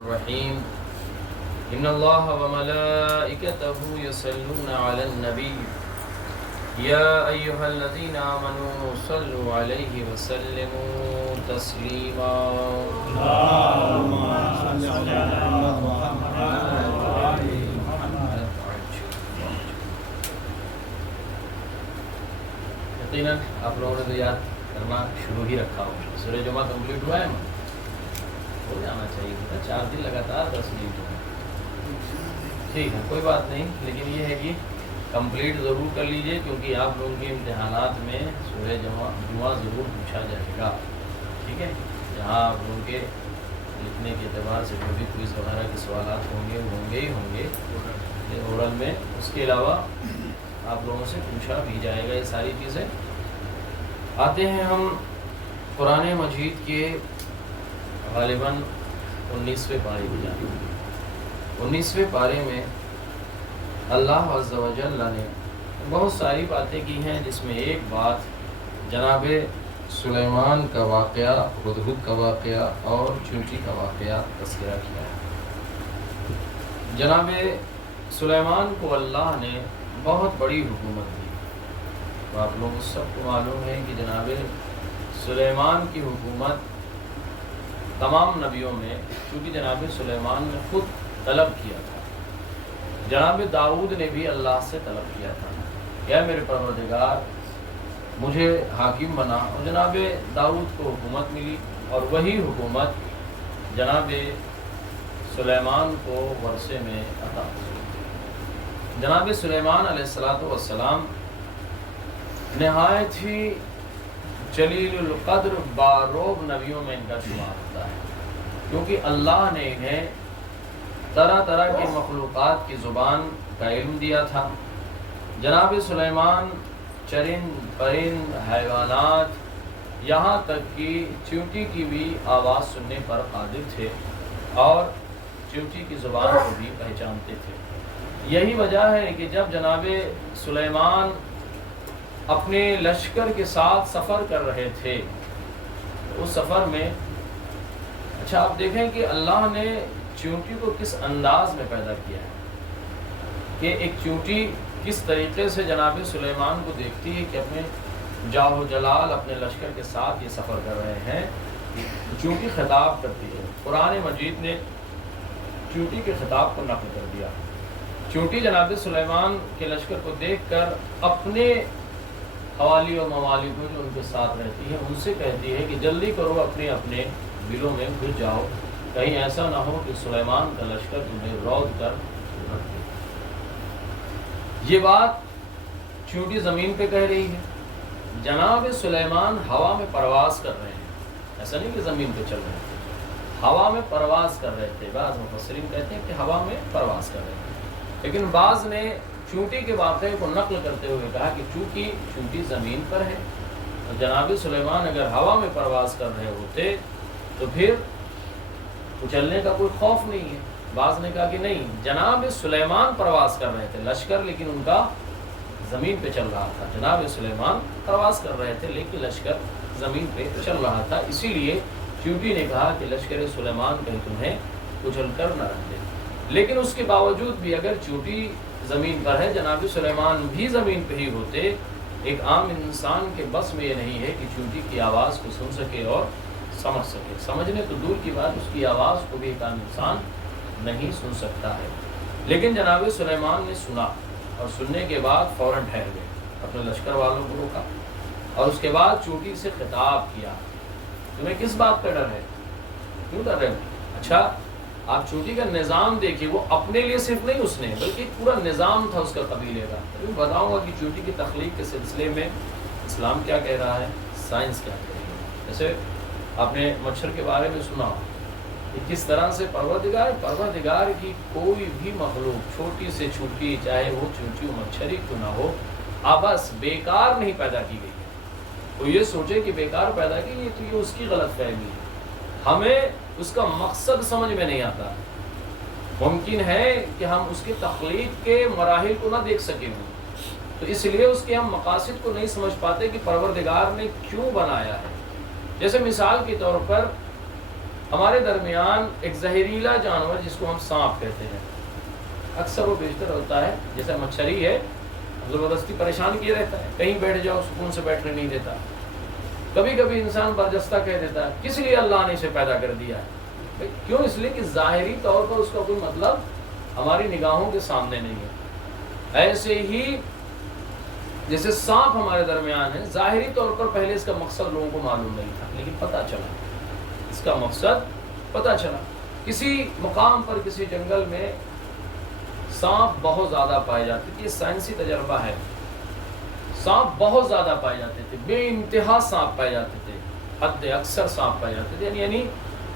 الرحیم ان اللہ وملائکتہ یصلون علی النبی یا ایہا الذین آمنوا صلوا علیہ وسلموا تسلیما اللهم صل على محمد وعلى آل محمد. یقیناً آپ لوگوں نے تو یاد کرنا شروع ہی رکھا ہو. سورہ جمعہ کمپلیٹ ہوا ہے نا؟ ہو جانا چاہیے تھا. 4 دن لگاتار 10 دن تو ٹھیک ہے، کوئی بات نہیں، لیکن یہ ہے کہ کمپلیٹ ضرور کر لیجئے، کیونکہ آپ لوگوں کے امتحانات میں سورہ جمعہ ضرور پوچھا جائے گا. ٹھیک ہے، جہاں آپ لوگوں کے لکھنے کے اعتبار سے جو بھی کوئز وغیرہ کے سوالات ہوں گے ہی ہوں گے اورل میں. اس کے علاوہ آپ لوگوں سے پوچھا بھی جائے گا یہ ساری چیزیں. آتے ہیں ہم قرآن مجید کے غالباً 19ویں پارے کی جانب. 19ویں پارے میں اللہ عز و جل نے بہت ساری باتیں کی ہیں، جس میں ایک بات جناب سلیمان کا واقعہ، ہدہد کا واقعہ اور چونٹی کا واقعہ تذکرہ کیا ہے. جناب سلیمان کو اللہ نے بہت بڑی حکومت دی. تو آپ لوگوں سب کو معلوم ہے کہ جناب سلیمان کی حکومت تمام نبیوں میں، چونکہ جناب سلیمان نے خود طلب کیا تھا. جناب داؤد نے بھی اللہ سے طلب کیا تھا کہ اے میرے پروردگار مجھے حاکم بنا، اور جناب داؤد کو حکومت ملی، اور وہی حکومت جناب سلیمان کو ورثے میں عطا ہوئی. جناب سلیمان علیہ السلام نہایت ہی جلیل القدر باروب نبیوں میں ان کا شمار ہوتا ہے، کیونکہ اللہ نے انہیں طرح طرح کی مخلوقات کی زبان کا علم دیا تھا. جناب سلیمان چرند پرند حیوانات یہاں تک کہ چیونٹی کی بھی آواز سننے پر قادر تھے اور چیونٹی کی زبان کو بھی پہچانتے تھے. یہی وجہ ہے کہ جب جناب سلیمان اپنے لشکر کے ساتھ سفر کر رہے تھے، اس سفر میں اچھا آپ دیکھیں کہ اللہ نے چیونٹی کو کس انداز میں پیدا کیا ہے، کہ ایک چیونٹی کس طریقے سے جناب سلیمان کو دیکھتی ہے کہ اپنے جاہ و جلال اپنے لشکر کے ساتھ یہ سفر کر رہے ہیں. چیونٹی خطاب کرتی ہے. قرآن مجید نے چیونٹی کے خطاب کو نقل کر دیا. چیونٹی جناب سلیمان کے لشکر کو دیکھ کر اپنے حوالی و موالی کو جو ان کے ساتھ رہتی ہے ان سے کہتی ہے کہ جلدی کرو، اپنے اپنے بلوں میں گھس جاؤ، کہیں ایسا نہ ہو کہ سلیمان کا لشکر تمہیں رود کر رکھ دے. یہ بات چیونٹی زمین پہ کہہ رہی ہے. جناب سلیمان ہوا میں پرواز کر رہے ہیں، ایسا نہیں کہ زمین پہ چل رہے تھے، ہوا میں پرواز کر رہے تھے. بعض مفسرین کہتے ہیں کہ ہوا میں پرواز کر رہے تھے، لیکن بعض نے چیونٹی کے واقعے کو نقل کرتے ہوئے کہا کہ چونکہ چیونٹی زمین پر ہے اور جناب سلیمان اگر ہوا میں پرواز کر رہے ہوتے تو پھر کچلنے کا کوئی خوف نہیں ہے. بعض نے کہا کہ نہیں، جناب سلیمان پرواز کر رہے تھے لشکر، لیکن ان کا زمین پہ چل رہا تھا. جناب سلیمان پرواز کر رہے تھے لیکن لشکر زمین پہ چل رہا تھا. اسی لیے چیونٹی نے کہا کہ لشکر سلیمان کہیں تمہیں کچل کر نہ رکھ دے. لیکن اس کے باوجود بھی اگر چیونٹی زمین پر ہے، جناب سلیمان بھی زمین پہ ہی ہوتے، ایک عام انسان کے بس میں یہ نہیں ہے کہ چیونٹی کی آواز کو سن سکے اور سمجھ سکے. سمجھنے تو دور کی بات، اس کی آواز کو بھی ایک عام انسان نہیں سن سکتا ہے. لیکن جناب سلیمان نے سنا، اور سننے کے بعد فوراً ٹھہر گئے، اپنے لشکر والوں کو روکا اور اس کے بعد چیونٹی سے خطاب کیا. تمہیں کس بات کا ڈر ہے؟ کیوں ڈر رہے ہو؟ اچھا آپ چیونٹی کا نظام دیکھیے، وہ اپنے لیے صرف نہیں اس نے، بلکہ پورا نظام تھا اس کا قبیلے کا. میں بتاؤں گا کہ چیونٹی کی تخلیق کے سلسلے میں اسلام کیا کہہ رہا ہے، سائنس کیا کہہ رہی ہے. جیسے آپ نے مچھر کے بارے میں سنا کہ کس طرح سے پروردگار کی کوئی بھی مخلوق چھوٹی سے چھوٹی، چاہے وہ چیونٹی و مچھر ہی کیوں نہ ہو، آبس بیکار نہیں پیدا کی گئی ہے. وہ یہ سوچے کہ بیکار پیدا کی، تو یہ اس کی غلط فہمی ہے. ہمیں اس کا مقصد سمجھ میں نہیں آتا. ممکن ہے کہ ہم اس کی تخلیق کے مراحل کو نہ دیکھ سکیں ہوں، تو اس لیے اس کے ہم مقاصد کو نہیں سمجھ پاتے کہ پروردگار نے کیوں بنایا ہے. جیسے مثال کے طور پر ہمارے درمیان ایک زہریلا جانور جس کو ہم سانپ کہتے ہیں، اکثر و بیشتر ہوتا ہے جیسے مچھری ہے، زبردستی پریشان کیے رہتا ہے، کہیں بیٹھ جاؤ سکون سے بیٹھنے نہیں دیتا. کبھی کبھی انسان برجستہ کہہ دیتا ہے کس لیے اللہ نے اسے پیدا کر دیا ہے. کیوں؟ اس لیے کہ ظاہری طور پر اس کا کوئی مطلب ہماری نگاہوں کے سامنے نہیں ہے. ایسے ہی جیسے سانپ ہمارے درمیان ہے، ظاہری طور پر پہلے اس کا مقصد لوگوں کو معلوم نہیں تھا، لیکن پتہ چلا اس کا مقصد پتہ چلا. کسی مقام پر کسی جنگل میں سانپ بہت زیادہ پائے جاتے تھے، یہ سائنسی تجربہ ہے. سانپ بہت زیادہ پائے جاتے تھے، بے انتہا سانپ پائے جاتے تھے، حد اکثر سانپ پائے جاتے تھے. یعنی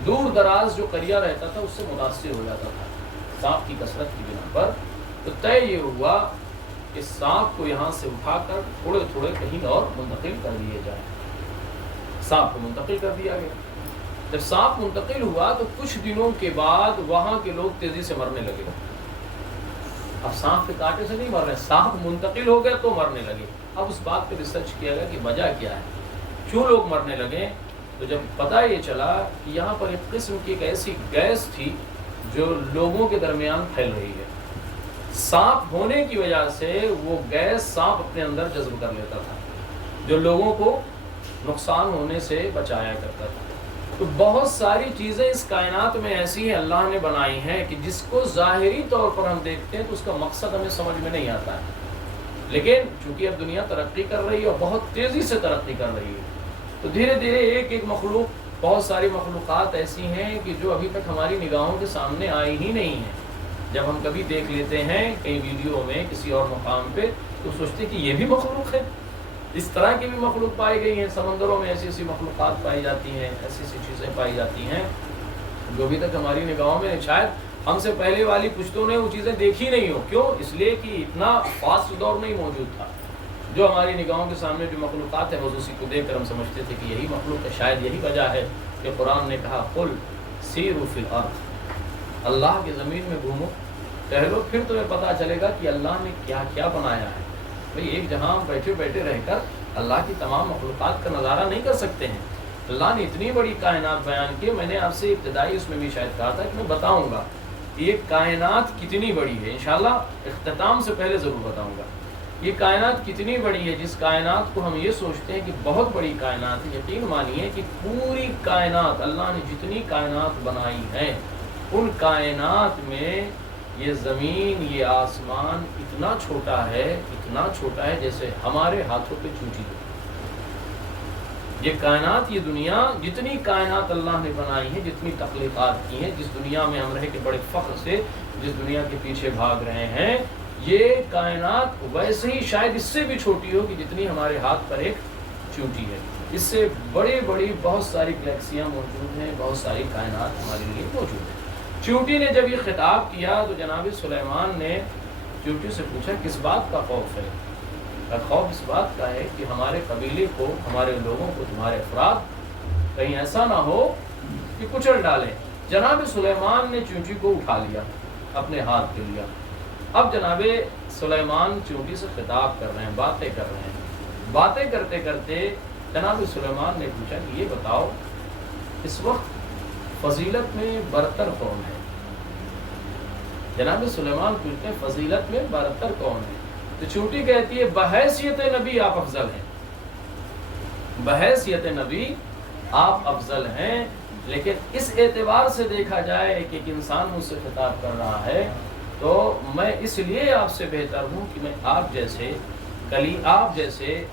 دور دراز جو قریہ رہتا تھا اس سے متاثر ہو جاتا تھا سانپ کی کثرت کی بنا پر. تو طے یہ ہوا کہ سانپ کو یہاں سے اٹھا کر تھوڑے تھوڑے کہیں اور منتقل کر دیے جائے. سانپ کو منتقل کر دیا گیا. جب سانپ منتقل ہوا تو کچھ دنوں کے بعد وہاں کے لوگ تیزی سے مرنے لگے. اب سانپ کے کانٹے سے نہیں مر رہے، سانپ منتقل ہو گیا تو مرنے لگے. اب اس بات پہ ریسرچ کیا گیا کہ وجہ کیا ہے، کیوں لوگ مرنے لگے. تو جب پتہ یہ چلا کہ یہاں پر ایک قسم کی ایک ایسی گیس تھی جو لوگوں کے درمیان پھیل رہی ہے. سانپ ہونے کی وجہ سے وہ گیس سانپ اپنے اندر جذب کر لیتا تھا جو لوگوں کو نقصان ہونے سے بچایا کرتا تھا. تو بہت ساری چیزیں اس کائنات میں ایسی ہیں اللہ نے بنائی ہیں کہ جس کو ظاہری طور پر ہم دیکھتے ہیں تو اس کا مقصد ہمیں سمجھ میں نہیں آتا ہے. لیکن چونکہ اب دنیا ترقی کر رہی ہے اور بہت تیزی سے ترقی کر رہی ہے تو دھیرے دھیرے ایک ایک مخلوق، بہت ساری مخلوقات ایسی ہیں کہ جو ابھی تک ہماری نگاہوں کے سامنے آئی ہی نہیں ہیں. جب ہم کبھی دیکھ لیتے ہیں کئی ویڈیو میں کسی اور مقام پہ تو سوچتے ہیں کہ یہ بھی مخلوق ہے. اس طرح کی بھی مخلوق پائی گئی ہیں. سمندروں میں ایسی ایسی مخلوقات پائی جاتی ہیں، ایسی ایسی چیزیں پائی جاتی ہیں جو ابھی تک ہماری نگاہوں میں شاید ہم سے پہلے والی پشتوں نے وہ چیزیں دیکھی نہیں ہو. کیوں؟ اس لیے کہ اتنا فاسٹ دور نہیں موجود تھا. جو ہماری نگاہوں کے سامنے جو مخلوقات ہیں اسی کو دیکھ کر ہم سمجھتے تھے کہ یہی مخلوق ہے. شاید یہی وجہ ہے کہ قرآن نے کہا قل سیروا فی الارض، اللہ کی زمین میں گھومو ٹہلو، پھر تمہیں پتہ چلے گا کہ اللہ نے کیا کیا بنایا ہے. بھئی ایک جہاں بیٹھے بیٹھے رہ کر اللہ کی تمام مخلوقات کا نظارہ نہیں کر سکتے ہیں. اللہ نے اتنی بڑی کائنات بیان کی. میں نے آپ سے ابتدائی اس میں بھی شاید کہا تھا کہ میں بتاؤں گا یہ کائنات کتنی بڑی ہے. انشاءاللہ اختتام سے پہلے ضرور بتاؤں گا یہ کائنات کتنی بڑی ہے. جس کائنات کو ہم یہ سوچتے ہیں کہ بہت بڑی کائنات ہے، یقین مانیے کہ پوری کائنات اللہ نے جتنی کائنات بنائی ہیں ان کائنات میں یہ زمین، یہ آسمان اتنا چھوٹا ہے جیسے ہمارے ہاتھوں پہ چونٹی ہو. یہ کائنات، یہ دنیا، جتنی کائنات اللہ نے بنائی ہے، جتنی تخلیقات کی ہیں، جس دنیا میں ہم رہ کے بڑے فخر سے جس دنیا کے پیچھے بھاگ رہے ہیں، یہ کائنات ویسے ہی شاید اس سے بھی چھوٹی ہو کہ جتنی ہمارے ہاتھ پر ایک چونٹی ہے. اس سے بڑی بڑی بہت ساری گلیکسیاں موجود ہیں، بہت ساری کائنات ہمارے لیے موجود ہیں. چونٹی نے جب یہ خطاب کیا تو جناب سلیمان نے چونٹی سے پوچھا کس بات کا خوف ہے؟ خوف اس بات کا ہے کہ ہمارے قبیلے کو، ہمارے لوگوں کو، تمہارے افراد کہیں ایسا نہ ہو کہ کچل ڈالیں. جناب سلیمان نے چونٹی کو اٹھا لیا، اپنے ہاتھ پہ لیا. اب جناب سلیمان چونٹی سے خطاب کر رہے ہیں، باتیں کر رہے ہیں. باتیں کرتے کرتے جناب سلیمان نے پوچھا کہ یہ بتاؤ اس وقت فضیلت میں برتر کون ہے؟ جناب سلیمان پوچھتے ہیں فضیلت میں برتر کون ہے؟ تو چونٹی کہتی ہے بحیثیت نبی آپ افضل ہیں، بحیثیت نبی آپ افضل ہیں. لیکن اس اعتبار سے دیکھا جائے کہ ایک انسان مجھ سے خطاب کر رہا ہے تو میں اس لیے آپ سے بہتر ہوں کہ میں آپ جیسے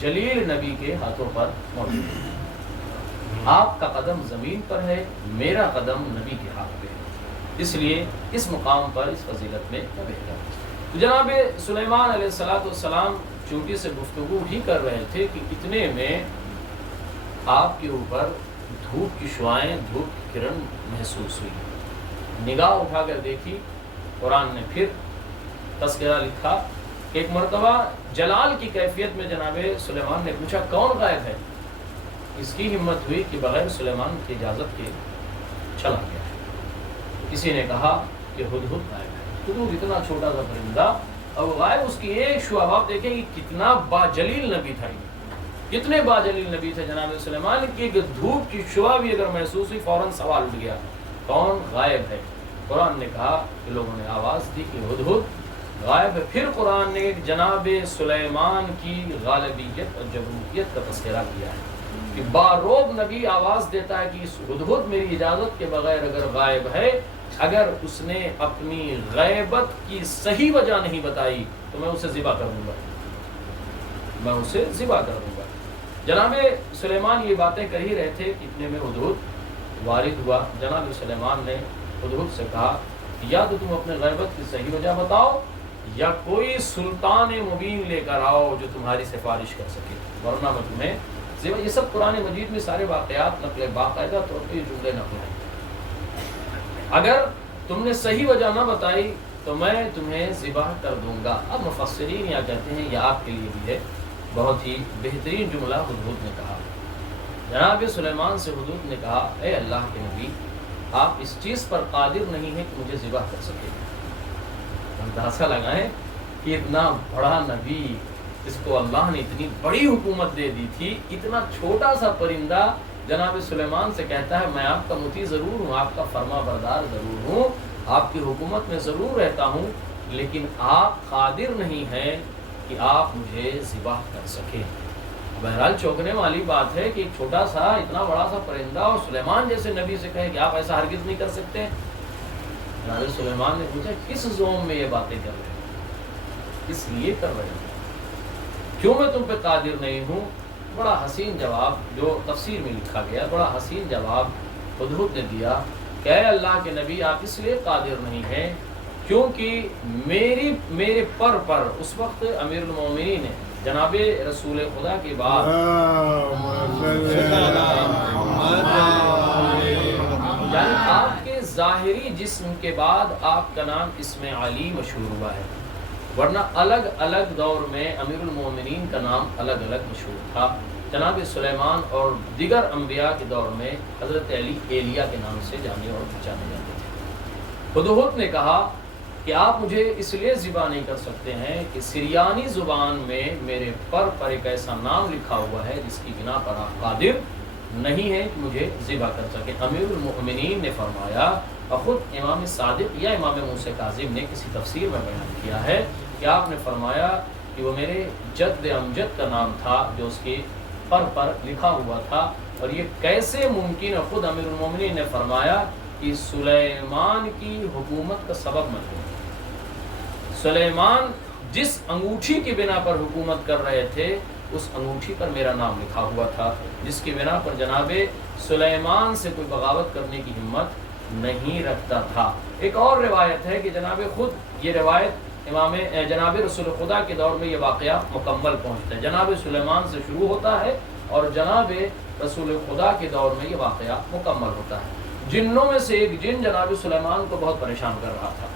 جلیل نبی کے ہاتھوں پر موجود ہوں. آپ کا قدم زمین پر ہے، میرا قدم نبی کے ہاتھ پہ ہے، اس لیے اس مقام پر اس فضیلت میں میں بہتر ہوں. تو جناب سلیمان علیہ السلام چونٹی سے گفتگو ہی کر رہے تھے کہ اتنے میں آپ کے اوپر دھوپ کی شعائیں، دھوپ کی کرن محسوس ہوئی. نگاہ اٹھا کر دیکھی، قرآن نے پھر تذکرہ لکھا کہ ایک مرتبہ جلال کی کیفیت میں جناب سلیمان نے پوچھا کون غائب ہے؟ اس کی ہمت ہوئی کہ بغیر سلیمان کی اجازت کے چلا گیا ہے. کسی نے کہا کہ ہدہد غائب ہے. ہدہد اتنا چھوٹا سا پرندہ اور غائب، اس کی ایک شعبہ. آپ دیکھیں کہ کتنا باجلیل نبی تھا. کتنے باجلیل نبی تھے جناب سلیمان کی ایک دھوپ کی شعاع بھی اگر محسوس ہوئی فوراً سوال اٹھ گیا، کون غائب ہے؟ قرآن نے کہا کہ لوگوں نے آواز دی کہ ہدہد غائب ہے۔ پھر قرآن نے جناب سلیمان کی غالبیت اور جبروتیت کا تذکرہ کیا ہے کہ باروب نبی آواز دیتا ہے کہ اس ہدہد میری اجازت کے بغیر اگر غائب ہے، اگر اس نے اپنی غیبت کی صحیح وجہ نہیں بتائی تو میں اسے ذبح کر دوں گا، میں اسے ذبح کر دوں گا۔ جناب سلیمان یہ باتیں کر ہی رہے تھے، اتنے میں ہدہد وارد ہوا۔ جناب سلیمان نے ہدہد سے کہا یا تو تم اپنے غیبت کی صحیح وجہ بتاؤ یا کوئی سلطان مبین لے کر آؤ جو تمہاری سفارش کر سکے، ورنہ میں تمہیں ذبح۔ یہ سب قرآن مجید میں سارے واقعات نقل باقاعدہ طور پہ یہ جملے نقل ہیں۔ اگر تم نے صحیح وجہ نہ بتائی تو میں تمہیں ذبح کر دوں گا۔ اب مفسرین یا کہتے ہیں یہ آپ کے لیے بھی ہے، بہت ہی بہترین جملہ ہدہد نے کہا۔ جناب سلیمان سے ہدہد نے کہا اے اللہ کے نبی، آپ اس چیز پر قادر نہیں ہیں کہ مجھے ذبح کر سکے۔ اندازہ لگائیں کہ اتنا بڑا نبی جس کو اللہ نے اتنی بڑی حکومت دے دی تھی، اتنا چھوٹا سا پرندہ جناب سلیمان سے کہتا ہے میں آپ کا مطیع ضرور ہوں، آپ کا فرما بردار ضرور ہوں، آپ کی حکومت میں ضرور رہتا ہوں، لیکن آپ قادر نہیں ہیں کہ آپ مجھے ذبح کر سکیں۔ بہرحال چونکنے والی بات ہے کہ ایک چھوٹا سا اتنا بڑا سا پرندہ اور سلیمان جیسے نبی سے کہے کہ آپ ایسا ہرگز نہیں کر سکتے۔ جناب سلیمان نے پوچھا کس زوم میں یہ باتیں کر رہے ہیں؟ اس لیے کر رہے ہیں کیوں میں تم پہ قادر نہیں ہوں؟ بڑا حسین جواب جو تفسیر میں لکھا گیا، بڑا حسین جواب ہدہد نے دیا کہ اے اللہ کے نبی آپ اس لیے قادر نہیں ہیں کیونکہ میرے پر اس وقت امیر المومنین نے جناب رسول خدا کے بعد یعنی آپ کے ظاہری جسم کے بعد آپ کا نام اسم علی مشہور ہوا ہے، ورنہ الگ الگ دور میں امیر المومنین کا نام الگ الگ مشہور تھا۔ جناب سلیمان اور دیگر انبیاء کے دور میں حضرت علی ایلیا کے نام سے جانے اور پہچانے جاتے تھے۔ ہدہد نے کہا کہ آپ مجھے اس لیے ذبح نہیں کر سکتے ہیں کہ سریانی زبان میں میرے پر ایک ایسا نام لکھا ہوا ہے جس کی بنا پر آپ قادر نہیں ہیں کہ مجھے ذبح کر سکیں۔ امیر المؤمنین نے فرمایا اور خود امام صادق یا امام موسیٰ کاظم نے کسی تفسیر میں بیان کیا ہے کہ آپ نے فرمایا کہ وہ میرے جد امجد کا نام تھا جو اس کے پر لکھا ہوا تھا، اور یہ کیسے ممکن ہے؟ خود امیر المومنین نے فرمایا کہ سلیمان کی حکومت کا سبب میں ہوں۔ سلیمان جس انگوٹھی کی بنا پر حکومت کر رہے تھے اس انگوٹھی پر میرا نام لکھا ہوا تھا، جس کی بنا پر جناب سلیمان سے کوئی بغاوت کرنے کی ہمت نہیں رکھتا تھا۔ ایک اور روایت ہے کہ جناب خود یہ روایت جناب رسول خدا کے دور میں یہ واقعہ مکمل پہنچتا ہے، جناب سلیمان سے شروع ہوتا ہے اور جناب رسول خدا کے دور میں یہ واقعہ مکمل ہوتا ہے۔ جنوں میں سے ایک جن جناب سلیمان کو بہت پریشان کر رہا تھا۔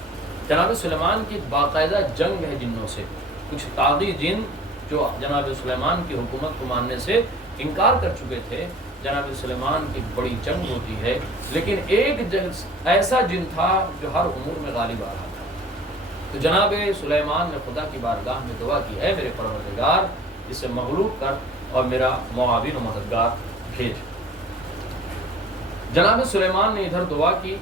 جناب سلیمان کی باقاعدہ جنگ ہے جنوں سے، کچھ طاغی جن جو جناب سلیمان کی حکومت کو ماننے سے انکار کر چکے تھے، جناب سلیمان کی بڑی جنگ ہوتی ہے، لیکن ایک ایسا جن تھا جو ہر امور میں غالب آ رہا تھا۔ تو جناب سلیمان نے خدا کی بارگاہ میں دعا کی ہے میرے پروردگار اسے مغلوب کر اور میرا معاون و مددگار بھیج۔ جناب سلیمان نے ادھر دعا کی،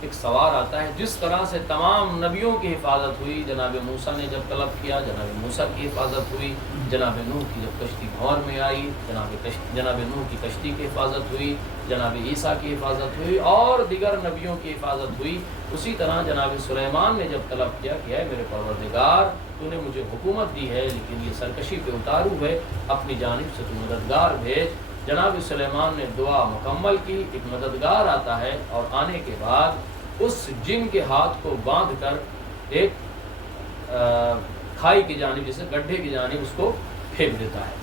ایک سوال آتا ہے جس طرح سے تمام نبیوں کی حفاظت ہوئی، جناب موسیٰ نے جب طلب کیا جناب موسیٰ کی حفاظت ہوئی، جناب نوح کی جب کشتی بھور میں آئی جناب نوح کی کشتی کی حفاظت ہوئی، جناب عیسیٰ کی حفاظت ہوئی اور دیگر نبیوں کی حفاظت ہوئی، اسی طرح جناب سلیمان نے جب طلب کیا کہ اے میرے پروردگار تو نے مجھے حکومت دی ہے لیکن یہ سرکشی پہ اتارو ہے، اپنی جانب سے تو مددگار بھیج۔ جناب سلیمان نے دعا مکمل کی، ایک مددگار آتا ہے اور آنے کے بعد اس جن کے ہاتھ کو باندھ کر ایک کھائی کی جانب جیسے گڈھے کی جانب اس کو پھینک دیتا ہے۔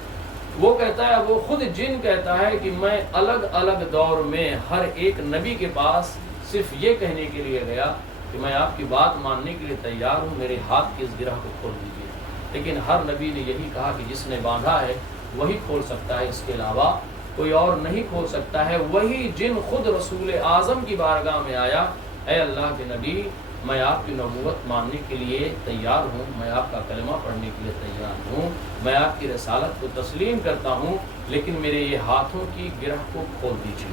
وہ کہتا ہے، وہ خود جن کہتا ہے کہ میں الگ الگ دور میں ہر ایک نبی کے پاس صرف یہ کہنے کے لیے گیا کہ میں آپ کی بات ماننے کے لیے تیار ہوں، میرے ہاتھ کی اس گرہ کو کھول دیجیے، لیکن ہر نبی نے یہی کہا کہ جس نے باندھا ہے وہی کھول سکتا ہے، اس کے علاوہ کوئی اور نہیں کھول سکتا ہے۔ وہی جن خود رسول اعظم کی بارگاہ میں آیا اے اللہ کے نبی میں آپ کی نبوت ماننے کے لیے تیار ہوں، میں آپ کا کلمہ پڑھنے کے لیے تیار ہوں، میں آپ کی رسالت کو تسلیم کرتا ہوں، لیکن میرے یہ ہاتھوں کی گرہ کو کھول دیجیے،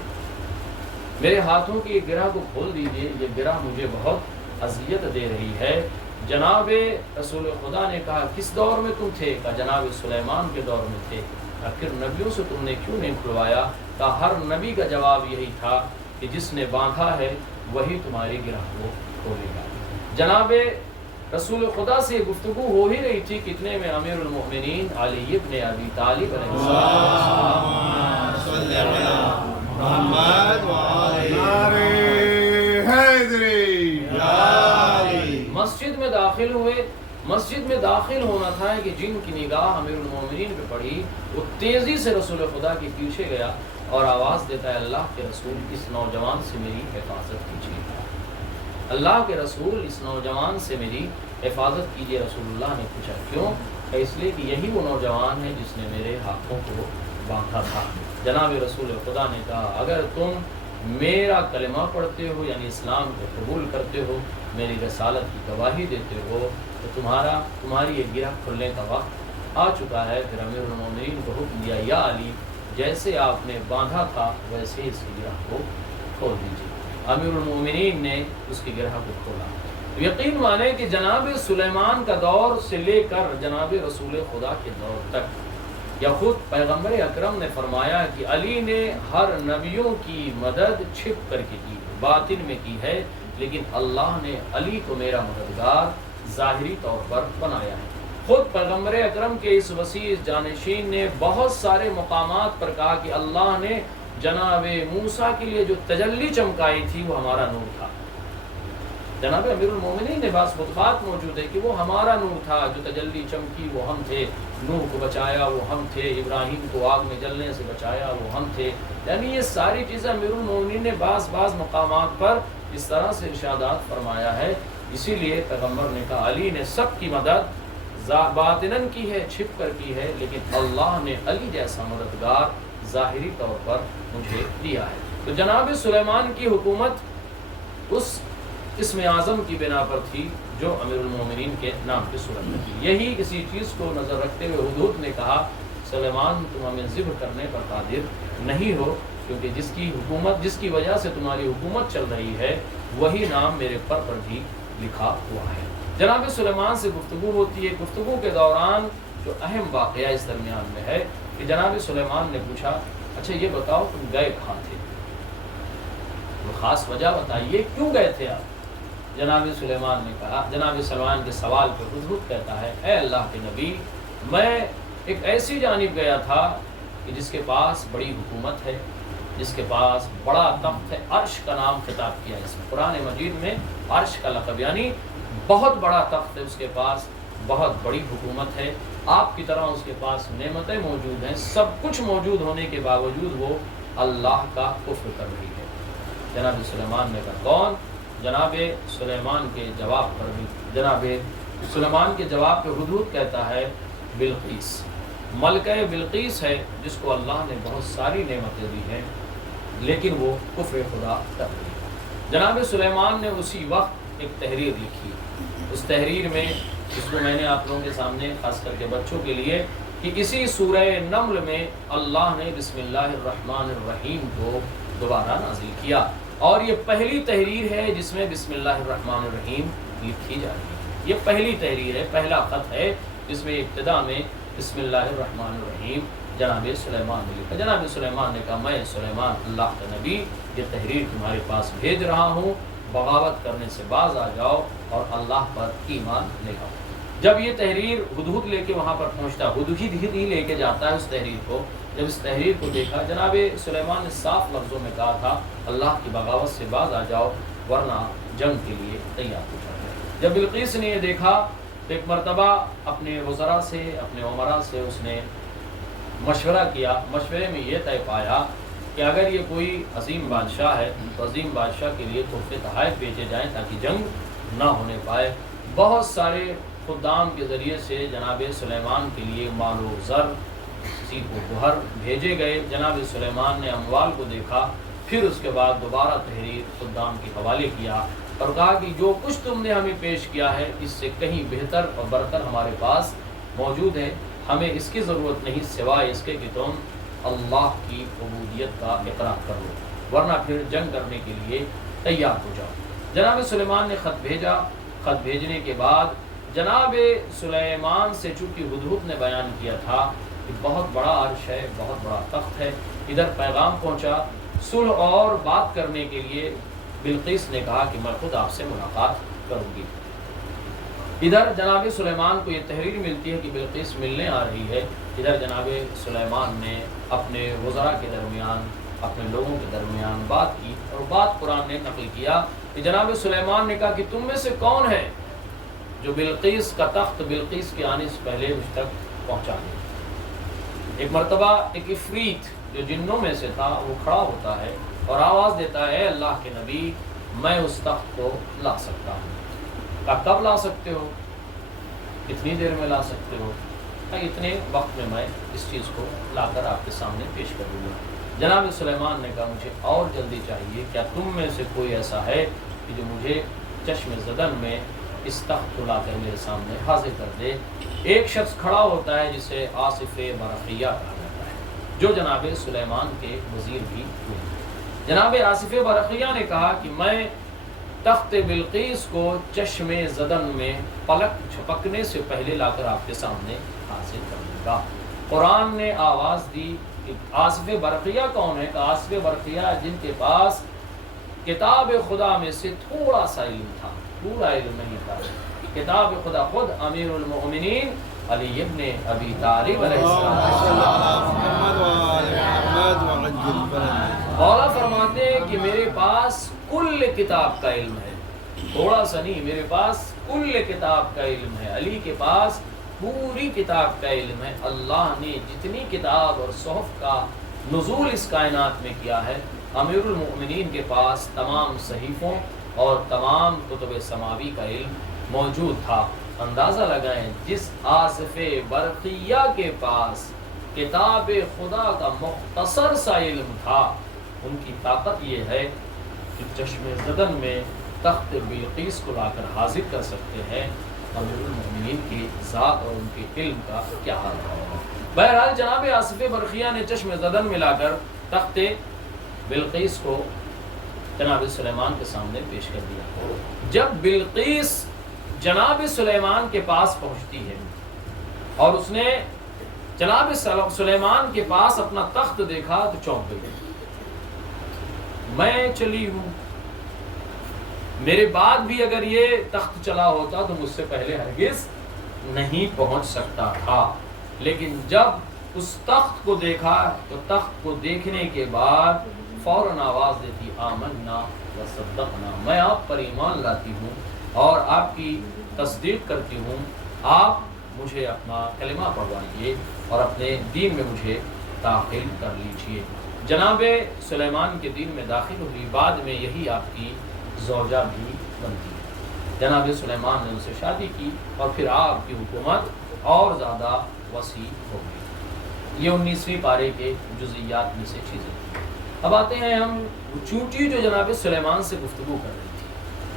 میرے ہاتھوں کی گرہ کو کھول دیجیے، یہ گرہ مجھے بہت اذیت دے رہی ہے۔ جناب رسول خدا نے کہا کس دور میں تم تھے؟ کہا جناب سلیمان کے دور میں تھے۔ آخر نبیوں سے تم نے کیوں نہیں کھلوایا؟ کہا ہر نبی کا جواب یہی تھا کہ جس نے باندھا ہے وہی تمہاری گرہ کو کھولے گا۔ جناب رسول خدا سے گفتگو ہو ہی رہی تھی، کتنے میں امیر المؤمنین علی ابن ابی طالب علیہ السلام مسجد میں داخل ہوئے۔ مسجد میں داخل ہونا تھا کہ جن کی نگاہ امیر المومنین پہ پڑی، وہ تیزی سے رسول خدا کے پیچھے گیا اور آواز دیتا ہے اللہ کے رسول اس نوجوان سے میری حفاظت کیجیے، اللہ کے رسول اس نوجوان سے میری حفاظت کیجیے۔ رسول اللہ نے پوچھا کیوں؟ کہ اس لیے کہ یہی وہ نوجوان ہے جس نے میرے ہاتھوں کو باندھا تھا۔ جناب رسول خدا نے کہا اگر تم میرا کلمہ پڑھتے ہو یعنی اسلام کو قبول کرتے ہو، میری رسالت کی گواہی دیتے ہو، تو تمہاری یہ گرہ کھلنے کا وقت آ چکا ہے۔ پھر امیر المومنین کو حکم دیا یا علی جیسے آپ نے باندھا تھا ویسے ہی اس کی گرہ کو کھول دیجیے۔ امیر المومنین نے اس کی گرہ کو کھولا۔ یقین مانے کہ جناب سلیمان کا دور سے لے کر جناب رسول خدا کے دور تک، یا خود پیغمبر اکرم نے فرمایا کہ علی نے ہر نبیوں کی مدد چھپ کر کے کی، باطن میں کی ہے، لیکن اللہ نے علی کو میرا مددگار ظاہری طور پر بنایا ہے۔ خود پیغمبر اکرم کے اس وسیع جانشین نے بہت سارے مقامات پر کہا کہ اللہ نے جناب موسیٰ کے لیے جو تجلی چمکائی تھی وہ ہمارا نور تھا۔ جناب امیر المومنین نے بعض خطبات موجود ہے کہ وہ ہمارا نور تھا، جو تجلی چمکی وہ ہم تھے، نوح کو بچایا وہ ہم تھے، ابراہیم کو آگ میں جلنے سے بچایا وہ ہم تھے۔ یعنی یہ ساری چیزیں امیر المومنین نے بعض مقامات پر اس طرح سے ارشادات فرمایا ہے۔ اسی لیے پیغمبر نے کہا علی نے سب کی مدد باطناً کی ہے، چھپ کر کی ہے، لیکن اللہ نے علی جیسا مددگار ظاہری طور پر مجھے دیا ہے۔ تو جناب سلیمان کی حکومت اس اسم اعظم کی بنا پر تھی جو امیر المومنین کے نام کی صورت میں تھی۔ یہی کسی چیز کو نظر رکھتے ہوئے حدود نے کہا سلیمان تم ہمیں ذبح کرنے پر قادر نہیں ہو، کیونکہ جس کی وجہ سے تمہاری حکومت چل رہی ہے وہی نام میرے پر بھی لکھا ہوا ہے۔ جناب سلیمان سے گفتگو ہوتی ہے۔ گفتگو کے دوران جو اہم واقعہ اس درمیان میں ہے کہ جناب سلیمان نے پوچھا اچھا یہ بتاؤ تم گئے کہاں تھے؟ وہ خاص وجہ بتائیے کیوں گئے تھے آپ؟ جناب سلیمان نے کہا، جناب سلیمان کے سوال پہ حضرت کہتا ہے اے اللہ کے نبی میں ایک ایسی جانب گیا تھا کہ جس کے پاس بڑی حکومت ہے، جس کے پاس بڑا تخت ہے، عرش کا نام خطاب کیا ہے اس میں قرآن مجید میں، عرش کا لقب، یعنی بہت بڑا تخت ہے اس کے پاس، بہت بڑی حکومت ہے، آپ کی طرح اس کے پاس نعمتیں موجود ہیں، سب کچھ موجود ہونے کے باوجود وہ اللہ کا کفر کر رہی ہے۔ جناب سلیمان نے کہا کون؟ جناب سلیمان کے جواب پر بھی جناب سلیمان کے جواب پہ حدود کہتا ہے بلقیس، ملکہ بلقیس ہے جس کو اللہ نے بہت ساری نعمتیں دی ہیں لیکن وہ کفر خدا کر رہی ہے۔ جناب سلیمان نے اسی وقت ایک تحریر لکھی، اس تحریر میں جس کو میں نے آپ لوگوں کے سامنے خاص کر کے بچوں کے لیے کہ اسی سورہ نمل میں اللہ نے بسم اللہ الرحمن الرحیم کو دوبارہ نازل کیا، اور یہ پہلی تحریر ہے جس میں بسم اللہ الرحمن الرحیم لکھی جا رہی ہے۔ یہ پہلی تحریر ہے، پہلا خط ہے جس میں ابتدا میں بسم اللہ الرحمن الرحیم جناب سلیمان نے لکھا۔ جناب سلیمان نے کہا میں سلیمان اللہ کا نبی یہ تحریر تمہارے پاس بھیج رہا ہوں، بغاوت کرنے سے باز آ جاؤ اور اللہ پر ایمان لے آؤ۔ جب یہ تحریر ہدہد لے کے وہاں پر پہنچتا، ہدہد ہی لے کے جاتا ہے اس تحریر کو، جب اس تحریر کو دیکھا جناب سلیمان نے صاف لفظوں میں کہا تھا اللہ کی بغاوت سے باز آ جاؤ ورنہ جنگ کے لیے تیار ہو جائے۔ جب بلقیس نے یہ دیکھا تو ایک مرتبہ اپنے وزراء سے اپنے عمراء سے اس نے مشورہ کیا، مشورے میں یہ طے پایا کہ اگر یہ کوئی عظیم بادشاہ ہے تو عظیم بادشاہ کے لیے تحفے تحائف بھیجے جائیں تاکہ جنگ نہ ہونے پائے۔ بہت سارے خدام کے ذریعے سے جناب سلیمان کے لیے مال و زر کسی کو گوہر بھیجے گئے۔ جناب سلیمان نے اموال کو دیکھا، پھر اس کے بعد دوبارہ تحریر خدام کے حوالے کیا اور کہا کہ جو کچھ تم نے ہمیں پیش کیا ہے اس سے کہیں بہتر اور برتر ہمارے پاس موجود ہے، ہمیں اس کی ضرورت نہیں سوائے اس کے کہ تم اللہ کی عبودیت کا اقرار کر لو، ورنہ پھر جنگ کرنے کے لیے تیار ہو جاؤ۔ جناب سلیمان نے خط بھیجا۔ خط بھیجنے کے بعد جناب سلیمان سے چونکہ ہدہد نے بیان کیا تھا کہ بہت بڑا عرش ہے، بہت بڑا تخت ہے، ادھر پیغام پہنچا صلح اور بات کرنے کے لیے۔ بلقیس نے کہا کہ میں خود آپ سے ملاقات کروں گی۔ ادھر جناب سلیمان کو یہ تحریر ملتی ہے کہ بلقیس ملنے آ رہی ہے، ادھر جناب سلیمان نے اپنے وزراء کے درمیان، اپنے لوگوں کے درمیان بات کی، اور بات قرآن نے نقل کیا کہ جناب سلیمان نے کہا کہ تم میں سے کون ہے جو بلقیس کا تخت بلقیس کے آنے سے پہلے مجھ تک پہنچا دے۔ ایک مرتبہ ایک عفریت جو جنوں میں سے تھا وہ کھڑا ہوتا ہے اور آواز دیتا ہے، اللہ کے نبی میں اس تخت کو لا سکتا ہوں۔ کہا کب لا سکتے ہو؟ کتنی دیر میں لا سکتے ہو؟ کہا اتنے وقت میں میں اس چیز کو لا کر آپ کے سامنے پیش کر دوں گا۔ جناب سلیمان نے کہا مجھے اور جلدی چاہیے، کیا تم میں سے کوئی ایسا ہے کہ جو مجھے چشم زدن میں اس تخت کو لا کر میرے سامنے حاضر کر دے؟ ایک شخص کھڑا ہوتا ہے جسے آصف برقیہ کہا جاتا ہے، جو جناب سلیمان کے وزیر بھی ہوئے۔ جناب آصف برقیہ نے کہا کہ میں تخت بلقیس کو چشم زدن میں پلک جھپکنے سے پہلے لا کر آپ کے سامنے حاصل کر دوں گا۔ قرآن نے آواز دی کہ آصف برقیہ کون ہے؟ کہ آصف برقیہ جن کے پاس کتاب خدا میں سے تھوڑا سا علم تھا، پورا علم نہیں تھا۔ کتاب خدا خود امیر المؤمنین علی ابن ابی طالب علیہ السلام مولا فرماتے ہیں کہ میرے پاس کل کتاب کا علم ہے، تھوڑا سا نہیں، میرے پاس کل کتاب کا علم ہے۔ علی کے پاس پوری کتاب کا علم ہے۔ اللہ نے جتنی کتاب اور صحف کا نزول اس کائنات میں کیا ہے، امیر المؤمنین کے پاس تمام صحیفوں اور تمام کتب سماوی کا علم موجود تھا۔ اندازہ لگائیں جس آصف برقیہ کے پاس کتاب خدا کا مختصر سا علم تھا، ان کی طاقت یہ ہے کہ چشم زدن میں تخت بلقیس کو لا کر حاضر کر سکتے ہیں۔ امیر المؤمنین کی ذات اور ان کے علم کا کیا حال ہے۔ بہرحال جناب آصف برقیہ نے چشم زدن میں لا کر تخت بلقیس کو جناب سلیمان کے سامنے پیش کر دیا۔ جب بلقیس جناب سلیمان کے پاس پہنچتی ہے اور اس نے جناب سلیمان کے پاس اپنا تخت دیکھا تو چونک گئی۔ میں چلی ہوں، میرے بعد بھی اگر یہ تخت چلا ہوتا تو مجھ سے پہلے ہرگز نہیں پہنچ سکتا تھا، لیکن جب اس تخت کو دیکھا تو تخت کو دیکھنے کے بعد فوراً آواز دیتی آمنا و صدقنا، میں آپ پر ایمان لاتی ہوں اور آپ کی تصدیق کرتی ہوں، آپ مجھے اپنا کلمہ پڑھوائیے اور اپنے دین میں مجھے داخل کر لیجیے۔ جناب سلیمان کے دین میں داخل ہوئی، بعد میں یہی آپ کی زوجہ بھی بنتی ہے۔ جناب سلیمان نے ان سے شادی کی اور پھر آپ کی حکومت اور زیادہ وسیع ہو گئی۔ یہ 19ویں پارے کے جزئیات میں سے چیزیں تھیں۔ اب آتے ہیں ہم چونٹی جو جناب سلیمان سے گفتگو کر رہی تھی،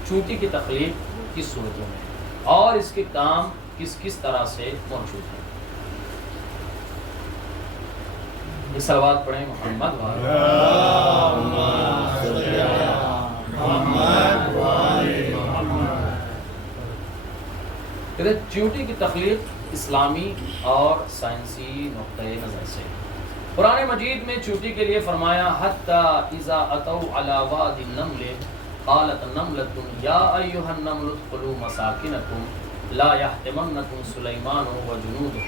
چونٹی کی تخلیق کس صورتوں میں اور اس کے کام کس کس طرح سے موجود ہیں۔ یہ صلوات پڑھیں محمد چونٹی کی تخلیق اسلامی اور سائنسی نقطۂ نظر سے قرآن مجید میں چونٹی کے لیے فرمایا حتی اذا اتوا علی واد النمل قالت نملۃ یا ایھا النمل ادخلوا مساکنکم لا یحطمنکم سلیمان وجنودہ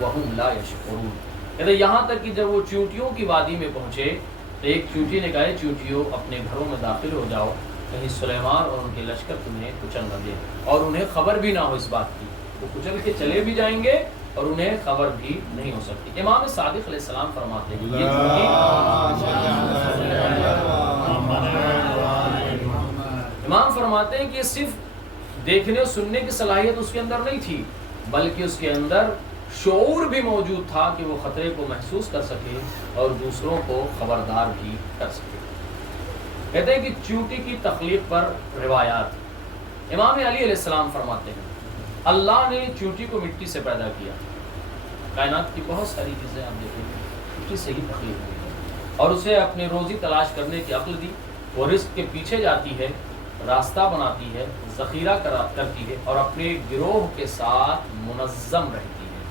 وهم لا یشعرون۔ کہتے یہاں تک کہ جب وہ چونٹیوں کی وادی میں پہنچے تو ایک چونٹی نے کہا چونٹیوں اپنے گھروں میں داخل ہو جاؤ، کہیں سلیمان اور ان کے لشکر تمہیں کچل نہ دے اور انہیں خبر بھی نہ ہو اس بات کی، وہ کچل کے چلے بھی جائیں گے اور انہیں خبر بھی نہیں ہو سکتی۔ امام صادق علیہ السلام فرماتے ہیں یہ امام فرماتے ہیں کہ صرف دیکھنے اور سننے کی صلاحیت اس کے اندر نہیں تھی، بلکہ اس کے اندر شعور بھی موجود تھا کہ وہ خطرے کو محسوس کر سکے اور دوسروں کو خبردار بھی کر سکے۔ کہتے ہیں کہ چیونٹی کی تخلیق پر روایات، امام علی علیہ السلام فرماتے ہیں اللہ نے چیونٹی کو مٹی سے پیدا کیا. کائنات کی بہت ساری چیزیں آپ دیکھیں گے مٹی سے ہی تخلیق ہوئی ہے، اور اسے اپنی روزی تلاش کرنے کی عقل دی. وہ رزق کے پیچھے جاتی ہے، راستہ بناتی ہے، ذخیرہ کرتی ہے، اور اپنے گروہ کے ساتھ منظم رہتی ہے.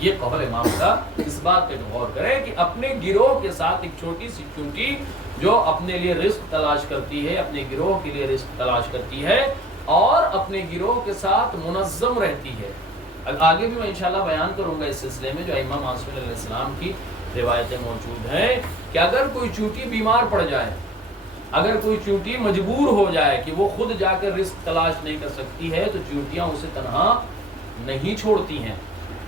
یہ قول امام کا. اس بات پہ غور کریں کہ اپنے گروہ کے ساتھ ایک چھوٹی سی چونٹی جو اپنے لیے رزق تلاش کرتی ہے، اپنے گروہ کے لیے رزق تلاش کرتی ہے اور اپنے گروہ کے ساتھ منظم رہتی ہے. آگے بھی میں انشاءاللہ بیان کروں گا اس سلسلے میں جو امام معصوم علیہ السلام کی روایتیں موجود ہیں کہ اگر کوئی چونٹی بیمار پڑ جائے، اگر کوئی چونٹی مجبور ہو جائے کہ وہ خود جا کر رزق تلاش نہیں کر سکتی ہے تو چونٹیاں اسے تنہا نہیں چھوڑتی ہیں.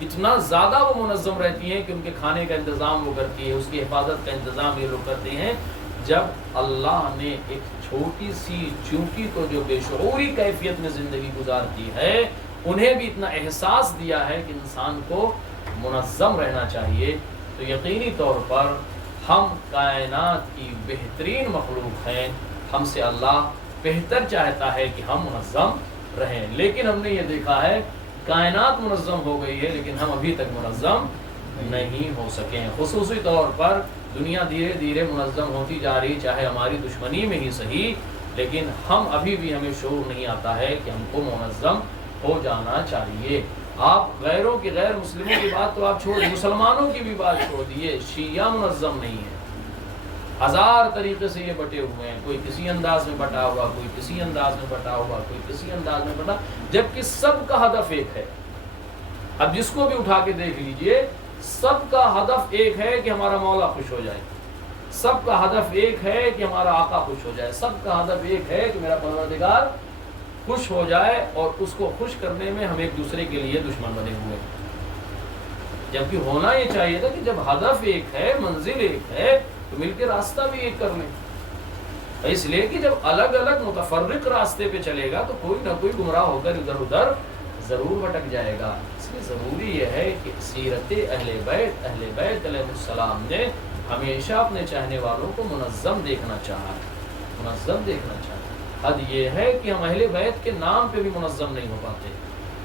اتنا زیادہ وہ منظم رہتی ہیں کہ ان کے کھانے کا انتظام وہ کرتی ہے، اس کی حفاظت کا انتظام یہ لوگ کرتے ہیں. جب اللہ نے ایک چھوٹی سی چونٹی کو جو بے شعوری کیفیت میں زندگی گزارتی ہے انہیں بھی اتنا احساس دیا ہے کہ انسان کو منظم رہنا چاہیے، تو یقینی طور پر ہم کائنات کی بہترین مخلوق ہیں. ہم سے اللہ بہتر چاہتا ہے کہ ہم منظم رہیں، لیکن ہم نے یہ دیکھا ہے کائنات منظم ہو گئی ہے لیکن ہم ابھی تک منظم نہیں ہو سکے ہیں. خصوصی طور پر دنیا دھیرے دھیرے منظم ہوتی جا رہی، چاہے ہماری دشمنی میں ہی صحیح، لیکن ہمیں شعور نہیں آتا ہے کہ ہم کو منظم ہو جانا چاہیے. آپ غیروں کی، غیر مسلموں کی بات تو آپ چھوڑ، مسلمانوں کی بھی بات چھوڑ دیے، شیعہ منظم نہیں ہے. ہزار طریقے سے یہ بٹے ہوئے ہیں، کوئی کسی انداز میں بٹا ہوا، کوئی کسی انداز میں بٹا ہوا، کوئی کسی انداز میں بٹا، جبکہ سب کا ہدف ایک ہے. اب جس کو بھی اٹھا کے دیکھ لیجئے، سب کا ہدف ایک ہے کہ ہمارا مولا خوش ہو جائے، سب کا ہدف ایک ہے کہ ہمارا آقا خوش ہو جائے، سب کا ہدف ایک ہے کہ میرا پروردگار خوش ہو جائے، اور اس کو خوش کرنے میں ہم ایک دوسرے کے لیے دشمن بنے ہوئے ہیں. جبکہ ہونا یہ چاہیے تھا کہ جب ہدف ایک ہے، منزل ایک ہے، تو مل کے راستہ بھی ایک کر لیں. اس لیے کہ جب الگ الگ متفرق راستے پہ چلے گا تو کوئی نہ کوئی گمراہ ہو کر ادھر ادھر ضرور بھٹک جائے گا. اس لیے ضروری یہ ہے کہ سیرت اہل بیت علیہ السلام نے ہمیشہ اپنے چاہنے والوں کو منظم دیکھنا چاہا، منظم دیکھنا چاہا. حد یہ ہے کہ ہم اہل بیت کے نام پہ بھی منظم نہیں ہو پاتے،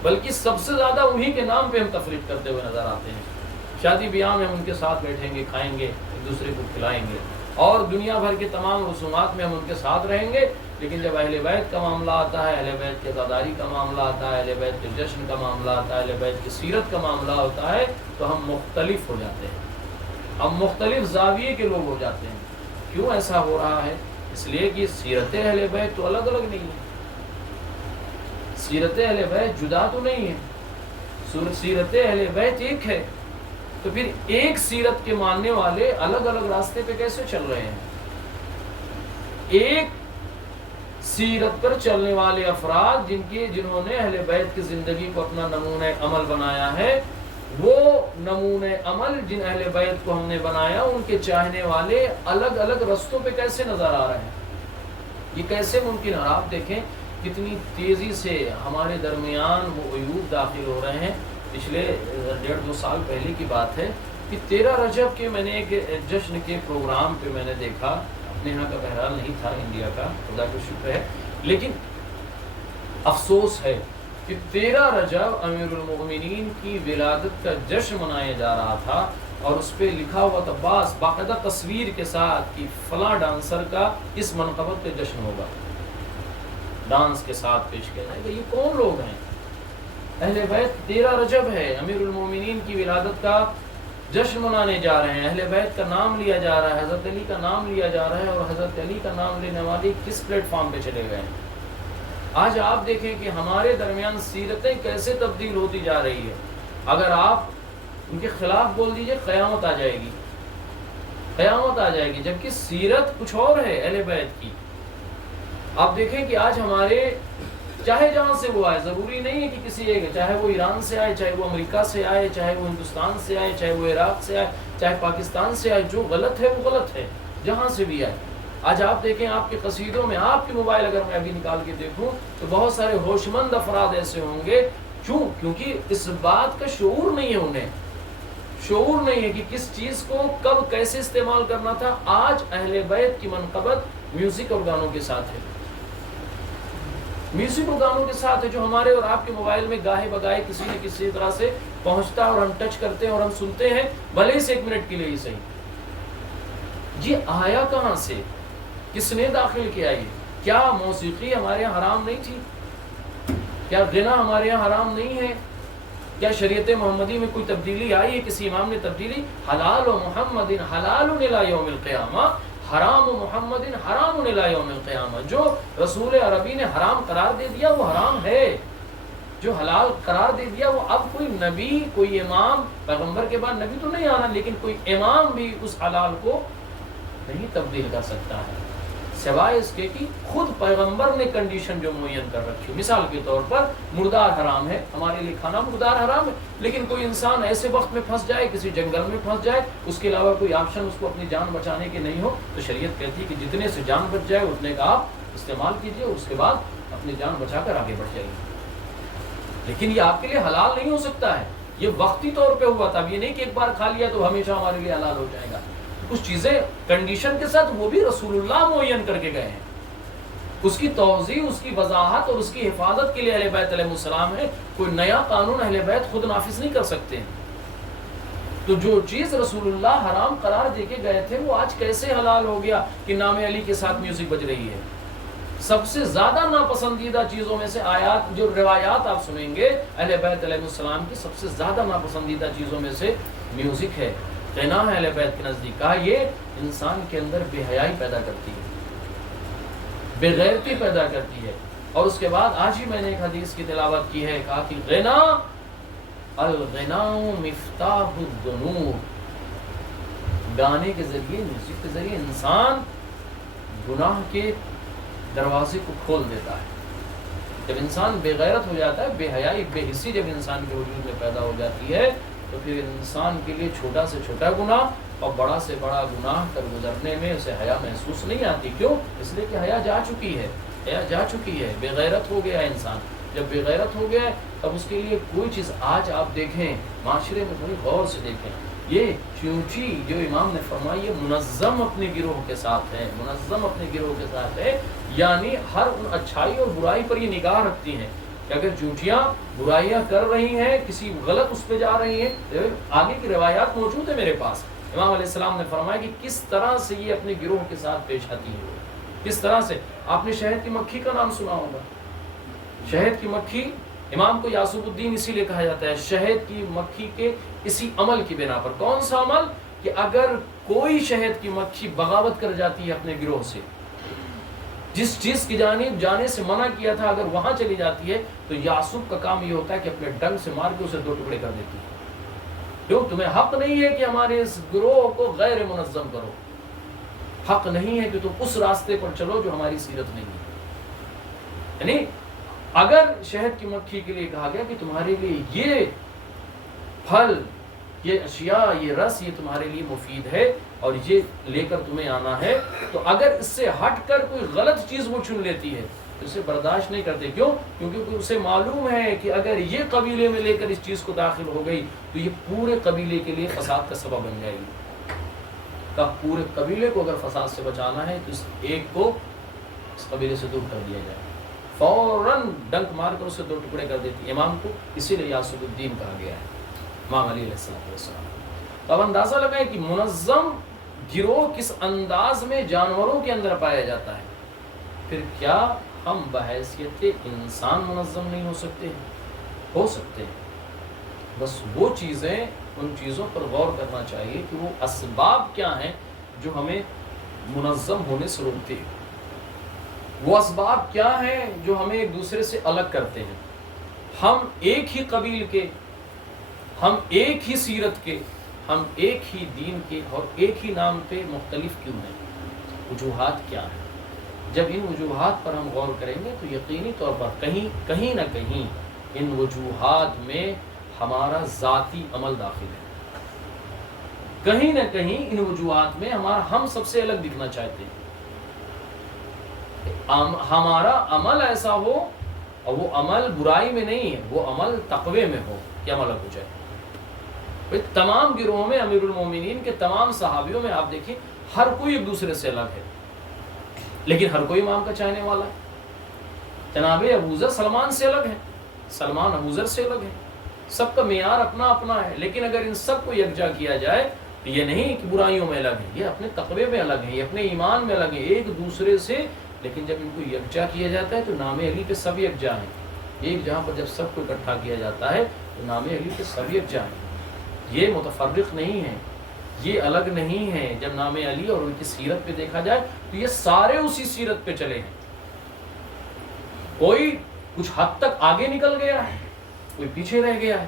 بلکہ سب سے زیادہ انہی کے نام پہ ہم تفریق کرتے ہوئے نظر آتے ہیں. شادی بیاہ میں ہم ان کے ساتھ بیٹھیں گے، کھائیں گے، ایک دوسرے کو کھلائیں گے، اور دنیا بھر کے تمام رسومات میں ہم ان کے ساتھ رہیں گے، لیکن جب اہل بیت کا معاملہ آتا ہے، اہل بیت کے عزاداری کا معاملہ آتا ہے، اہل بیت کے جشن کا معاملہ آتا ہے، اہل بیت کی سیرت کا معاملہ ہوتا ہے، تو ہم مختلف ہو جاتے ہیں، ہم مختلف زاویے کے لوگ ہو جاتے ہیں. کیوں ایسا ہو رہا ہے؟ اس لیے کہ سیرت اہل بیت تو الگ الگ نہیں ہے، سیرت اہل بیت جدا تو نہیں ہے، سیرت اہل بیت ایک ہے. تو پھر ایک سیرت کے ماننے والے الگ الگ راستے پہ کیسے چل رہے ہیں؟ ایک سیرت پر چلنے والے افراد جنہوں نے اہل بیت کی زندگی کو اپنا نمونہ عمل بنایا ہے، وہ نمونہ عمل جن اہل بیت کو ہم نے بنایا، ان کے چاہنے والے الگ الگ رستوں پہ کیسے نظر آ رہے ہیں؟ یہ کیسے ممکن ہے؟ آپ دیکھیں کتنی تیزی سے ہمارے درمیان وہ عیوب داخل ہو رہے ہیں. پچھلے 1.5-2 سال پہلے کی بات ہے کہ 13 رجب کے میں نے ایک جشن کے پروگرام پہ میں نے دیکھا، اپنے یہاں کا بہرحال نہیں تھا، انڈیا کا، خدا کا شکر ہے، لیکن افسوس ہے کہ 13 رجب امیر المؤمنین کی ولادت کا جشن منایا جا رہا تھا، اور اس پہ لکھا ہوا تھا باقاعدہ تصویر کے ساتھ کہ فلاں ڈانسر کا اس منقبت پہ جشن ہوگا، ڈانس کے ساتھ پیش کیا جائے گا. یہ کون لوگ ہیں؟ اہل بیت 13 رجب ہے، امیر المومنین کی ولادت کا جشن منانے جا رہے ہیں، اہل بیت کا نام لیا جا رہا ہے، حضرت علی کا نام لیا جا رہا ہے، اور حضرت علی کا نام لینے والے کس پلیٹ فارم پہ چلے گئے ہیں؟ آج آپ دیکھیں کہ ہمارے درمیان سیرتیں کیسے تبدیل ہوتی جا رہی ہے. اگر آپ ان کے خلاف بول دیجئے قیامت آ جائے گی، قیامت آ جائے گی، جبکہ سیرت کچھ اور ہے اہل بیت کی. آپ دیکھیں کہ آج ہمارے چاہے جہاں سے وہ آئے، ضروری نہیں ہے کہ کسی ایک، چاہے وہ ایران سے آئے، چاہے وہ امریکہ سے آئے، چاہے وہ ہندوستان سے آئے، چاہے وہ عراق سے آئے، چاہے پاکستان سے آئے، جو غلط ہے وہ غلط ہے، جہاں سے بھی آئے. آج آپ دیکھیں آپ کے قصیدوں میں، آپ کے موبائل اگر میں ابھی نکال کے دیکھوں تو بہت سارے ہوش مند افراد ایسے ہوں گے. کیونکہ اس بات کا شعور نہیں ہے، انہیں شعور نہیں ہے کہ کس چیز کو کب کیسے استعمال کرنا تھا. آج اہل بیت کی منقبت میوزک اور گانوں کے ساتھ ہے، میوزک اور گانوں کے ساتھ ہے جو ہمارے اور آپ کے موبائل میں گاہے بگاہے کسی نہ کسی طرح سے پہنچتا ہے اور ہم ٹچ کرتے ہیں اور ہم سنتے ہیں، بھلے سے 1 منٹ کے لیے ہی صحیح۔ جی آیا کہاں سے؟ کس نے داخل کیا یہ؟ کیا موسیقی ہمارے یہاں حرام نہیں تھی؟ کیا غنا ہمارے یہاں حرام نہیں ہے؟ کیا شریعت محمدی میں کوئی تبدیلی آئی ہے؟ کسی امام نے تبدیلی؟ حلال و محمد حلال الی یوم القیامہ، حرام و محمد حرام الی یوم القیامہ۔ جو رسول عربی نے حرام قرار دے دیا وہ حرام ہے، جو حلال قرار دے دیا وہ اب کوئی نبی، کوئی امام، پیغمبر کے بعد نبی تو نہیں آنا، لیکن کوئی امام بھی اس حلال کو نہیں تبدیل کر سکتا ہے، سوائے اس کے کہ خود پیغمبر نے کنڈیشن جو معین کر رکھی۔ مثال کے طور پر مردار حرام ہے، ہمارے لیے کھانا مردار حرام ہے، لیکن کوئی انسان ایسے وقت میں پھنس جائے، کسی جنگل میں پھنس جائے، اس کے علاوہ کوئی آپشن اس کو اپنی جان بچانے کے نہیں ہو، تو شریعت کہتی ہے کہ جتنے سے جان بچ جائے اتنے کا آپ استعمال کیجئے، اور اس کے بعد اپنی جان بچا کر آگے بڑھ جائیے۔ لیکن یہ آپ کے لیے حلال نہیں ہو سکتا ہے، یہ وقتی طور پہ ہوا تھا، اب یہ نہیں کہ ایک بار کھا لیا تو ہمیشہ ہمارے لیے حلال ہو جائے گا۔ کچھ چیزیں کنڈیشن کے ساتھ وہ بھی رسول اللہ معین کر کے گئے ہیں، اس کی توضیح، اس کی وضاحت اور اس کی حفاظت کے لیے اہل بیت علیہ السلام ہے، کوئی نیا قانون اہل بیت خود نافذ نہیں کر سکتے۔ تو جو چیز رسول اللہ حرام قرار دے کے گئے تھے وہ آج کیسے حلال ہو گیا کہ نام علی کے ساتھ میوزک بج رہی ہے؟ سب سے زیادہ ناپسندیدہ چیزوں میں سے آیات، جو روایات آپ سنیں گے اہل بیت علیہ السلام کی، سب سے زیادہ ناپسندیدہ چیزوں میں سے میوزک ہے، غنا ہے اہل بیت کے نزدیک۔ کہا یہ انسان کے اندر بے حیائی پیدا کرتی ہے، بے غیرتی پیدا کرتی ہے۔ اور اس کے بعد آج ہی میں نے ایک حدیث کی تلاوت کی ہے، کہا کہ غنا الغناء مفتاح الذنوب، گانے کے ذریعے، میوزک کے ذریعے انسان گناہ کے دروازے کو کھول دیتا ہے۔ جب انسان بے غیرت ہو جاتا ہے، بے حیائی، بے حسی جب انسان کے وجود میں پیدا ہو جاتی ہے، تو پھر انسان کے لیے چھوٹا سے چھوٹا گناہ اور بڑا سے بڑا گناہ کر گزرنے میں اسے حیا محسوس نہیں آتی۔ کیوں؟ اس لیے کہ حیا جا چکی ہے، حیا جا چکی ہے، بے غیرت ہو گیا ہے انسان۔ جب بے غیرت ہو گیا ہے تب اس کے لیے کوئی چیز، آج آپ دیکھیں معاشرے میں بڑی غور سے دیکھیں، یہ چونچی جو امام نے فرمائی ہے منظم اپنے گروہ کے ساتھ ہے، منظم اپنے گروہ کے ساتھ ہے، یعنی ہر ان اچھائی اور برائی پر یہ نگاہ رکھتی ہیں کہ اگر چونٹیاں برائیاں کر رہی ہیں، کسی غلط اس پہ جا رہی ہیں، آگے کی روایات موجود ہیں میرے پاس، امام علیہ السلام نے فرمایا کہ کس طرح سے یہ اپنے گروہ کے ساتھ پیش آتی ہے، کس طرح سے۔ آپ نے شہد کی مکھی کا نام سنا ہوگا، شہد کی مکھی، امام کو یاسوب الدین اسی لیے کہا جاتا ہے، شہد کی مکھی کے اسی عمل کی بنا پر۔ کون سا عمل؟ کہ اگر کوئی شہد کی مکھی بغاوت کر جاتی ہے اپنے گروہ سے، جس چیز کی جانب جانے سے منع کیا تھا اگر وہاں چلی جاتی ہے، تو یاسوب کا کام یہ ہوتا ہے کہ اپنے ڈنگ سے مار کے اسے 2 ٹکڑے کر دیتی ہے۔ کیوں؟ تمہیں حق نہیں ہے کہ ہمارے اس گروہ کو غیر منظم کرو، حق نہیں ہے کہ تم اس راستے پر چلو جو ہماری سیرت نہیں ہے۔ یعنی اگر شہد کی مکھی کے لیے کہا گیا کہ تمہارے لیے یہ پھل، یہ اشیاء، یہ رس، یہ تمہارے لیے مفید ہے اور یہ لے کر تمہیں آنا ہے، تو اگر اس سے ہٹ کر کوئی غلط چیز وہ چن لیتی ہے تو اسے برداشت نہیں کرتے۔ کیوں؟ کیونکہ اسے معلوم ہے کہ اگر یہ قبیلے میں لے کر اس چیز کو داخل ہو گئی تو یہ پورے قبیلے کے لیے فساد کا سبب بن جائے گی۔ کہ پورے قبیلے کو اگر فساد سے بچانا ہے تو اس ایک کو اس قبیلے سے دور کر دیا جائے، فوراً ڈنک مار کر اسے 2 ٹکڑے کر دیتی امام کو، اسی لیے یاسوب الدین کہا گیا ہے، امام علی علیہ السلام۔ تو اب اندازہ لگائیں کہ منظم گروہ کس انداز میں جانوروں کے اندر پایا جاتا ہے، پھر کیا ہم بحیثیت انسان منظم نہیں ہو سکتے ہیں؟ ہو سکتے ہیں، بس وہ چیزیں، ان چیزوں پر غور کرنا چاہیے کہ وہ اسباب کیا ہیں جو ہمیں منظم ہونے سے روکتے ہیں، وہ اسباب کیا ہیں جو ہمیں ایک دوسرے سے الگ کرتے ہیں۔ ہم ایک ہی قبیل کے، ہم ایک ہی سیرت کے، ہم ایک ہی دین کے اور ایک ہی نام پہ مختلف کیوں ہیں؟ وجوہات کیا ہیں؟ جب ان وجوہات پر ہم غور کریں گے تو یقینی طور پر کہیں نہ کہیں ان وجوہات میں ہمارا ذاتی عمل داخل ہے، کہیں نہ کہیں ان وجوہات میں ہم سب سے الگ دکھنا چاہتے ہیں، ہمارا عمل ایسا ہو اور وہ عمل برائی میں نہیں ہے، وہ عمل تقوی میں ہو کہ ہم الگ ہو جائے۔ تمام گروہوں میں امیر المومنین کے تمام صحابیوں میں آپ دیکھیں ہر کوئی ایک دوسرے سے الگ ہے، لیکن ہر کوئی امام کا چاہنے والا ہے. جناب ابوذر سلمان سے الگ ہے، سلمان ابوذر سے الگ ہے، سب کا معیار اپنا اپنا ہے. لیکن اگر ان سب کو یکجا کیا جائے تو یہ نہیں کہ برائیوں میں الگ ہیں، یہ اپنے تقوی میں الگ ہیں، یہ اپنے ایمان میں الگ ہیں ایک دوسرے سے. لیکن جب ان کو یکجا کیا جاتا ہے تو نام علی پہ سب یکجا ہیں. ایک جہاں پر جب سب کو اکٹھا کیا جاتا ہے تو نام علی پہ سب یکجا ہیں. یہ متفرق نہیں ہیں، یہ الگ نہیں ہیں. جب نام علی اور ان کی سیرت پہ دیکھا جائے تو یہ سارے اسی سیرت پہ چلے ہیں. کوئی کچھ حد تک آگے نکل گیا ہے، کوئی پیچھے رہ گیا ہے.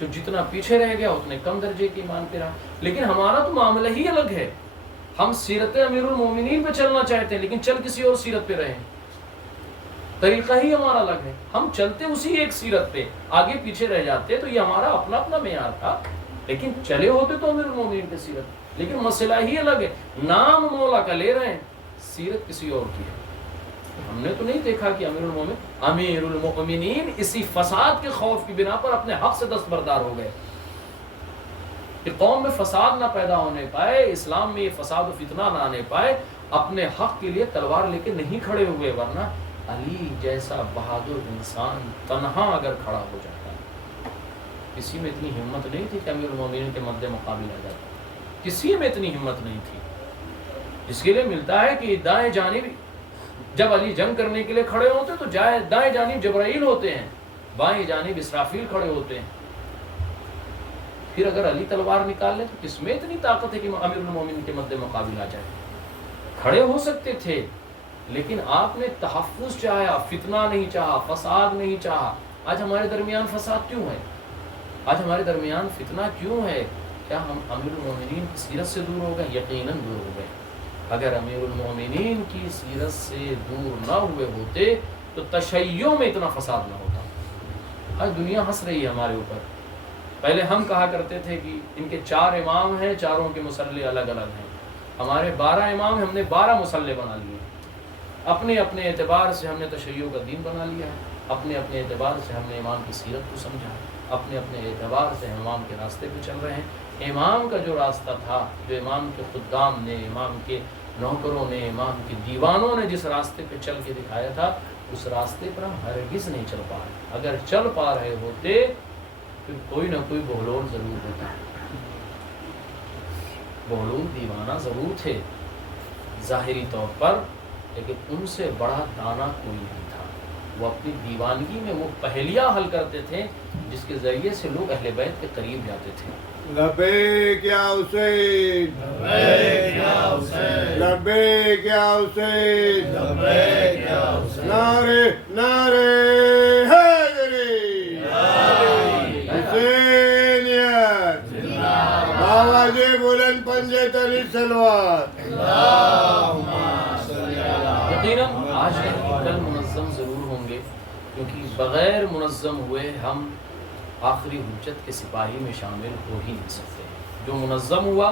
جو جتنا پیچھے رہ گیا اتنے کم درجے کے ایمان پہ رہا. لیکن ہمارا تو معاملہ ہی الگ ہے. ہم سیرت امیر المومنین پہ چلنا چاہتے ہیں لیکن چل کسی اور سیرت پہ رہے. طریقہ ہی ہمارا الگ ہے. ہم چلتے اسی ایک سیرت پہ، آگے پیچھے رہ جاتے تو یہ ہمارا اپنا اپنا معیار تھا. لیکن چلے ہوتے تو امیر المومنین پہ سیرت. لیکن مسئلہ ہی الگ ہے. نام مولا کا لے رہے ہیں، سیرت کسی اور کی ہے. ہم نے تو نہیں دیکھا کہ امیر المؤمنین اسی فساد کے خوف کی بنا پر اپنے حق سے دستبردار ہو گئے کہ قوم میں فساد نہ پیدا ہونے پائے، اسلام میں یہ فساد و فتنہ نہ آنے پائے. اپنے حق کے لیے تلوار لے کے نہیں کھڑے ہوئے. ورنہ علی جیسا بہادر انسان تنہا اگر کھڑا ہو جاتا، کسی میں اتنی ہمت نہیں تھی کہ امیر المؤمنین کے مد مقابل آ جاتا. کسی میں اتنی ہمت نہیں تھی. اس کے لیے ملتا ہے کہ دائیں جانب جب علی جنگ کرنے کے لیے کھڑے ہوتے تو دائیں جانب جبرائیل ہوتے ہیں، بائیں جانب اسرافیل کھڑے ہوتے ہیں. پھر اگر علی تلوار نکال لے تو کس میں اتنی طاقت ہے کہ امیر المومنین کے مد مقابل آ جائے. کھڑے ہو سکتے تھے لیکن آپ نے تحفظ چاہا، فتنہ نہیں چاہا، فساد نہیں چاہا. آج ہمارے درمیان فساد کیوں ہے؟ آج ہمارے درمیان فتنہ کیوں ہے؟ کیا ہم امیر المومنین کی سیرت سے دور ہو گئے؟ یقیناً دور ہو گئے. اگر امیر المومنین کی سیرت سے دور نہ ہوئے ہوتے تو تشیع میں اتنا فساد نہ ہوتا. آج دنیا ہنس رہی ہے ہمارے اوپر. پہلے ہم کہا کرتے تھے کہ ان کے 4 امام ہیں، چاروں کے مصلی الگ الگ ہیں. ہمارے 12 امام ہیں، ہم نے 12 مصلی بنا لیے. اپنے اپنے اعتبار سے ہم نے تشیع کا دین بنا لیا ہے. اپنے اپنے اعتبار سے ہم نے امام کی سیرت کو سمجھا. اپنے اپنے اعتبار سے ہم امام کے راستے پہ چل رہے ہیں. امام کا جو راستہ تھا، جو امام کے خدام نے، امام کے نوکروں نے، امام کے دیوانوں نے جس راستے پہ چل کے دکھایا تھا، اس راستے پر ہم ہرگز نہیں چل پا رہے. اگر چل پا رہے ہوتے پھر کوئی نہ کوئی بہلول ضرور ہوتا. بہلول دیوانہ ضرور تھے ظاہری طور پر، لیکن ان سے بڑا دانا کوئی نہیں تھا. وہ اپنی دیوانگی میں وہ پہلیاں حل کرتے تھے جس کے ذریعے سے لوگ اہل بیت کے قریب جاتے تھے. لبیک یا حسین، لبیک یا حسین، لبیک یا حسین، لبیک یا حسین. نعرے نعرے حیدری، حسینیت، آواز بلند پنجے تلی سلوات. یقیناً آج نہیں کل منظم ضرور ہوں گے، کیونکہ بغیر منظم ہوئے ہم آخری حجت کے سپاہی میں شامل ہو ہی نہیں سکتے. جو منظم ہوا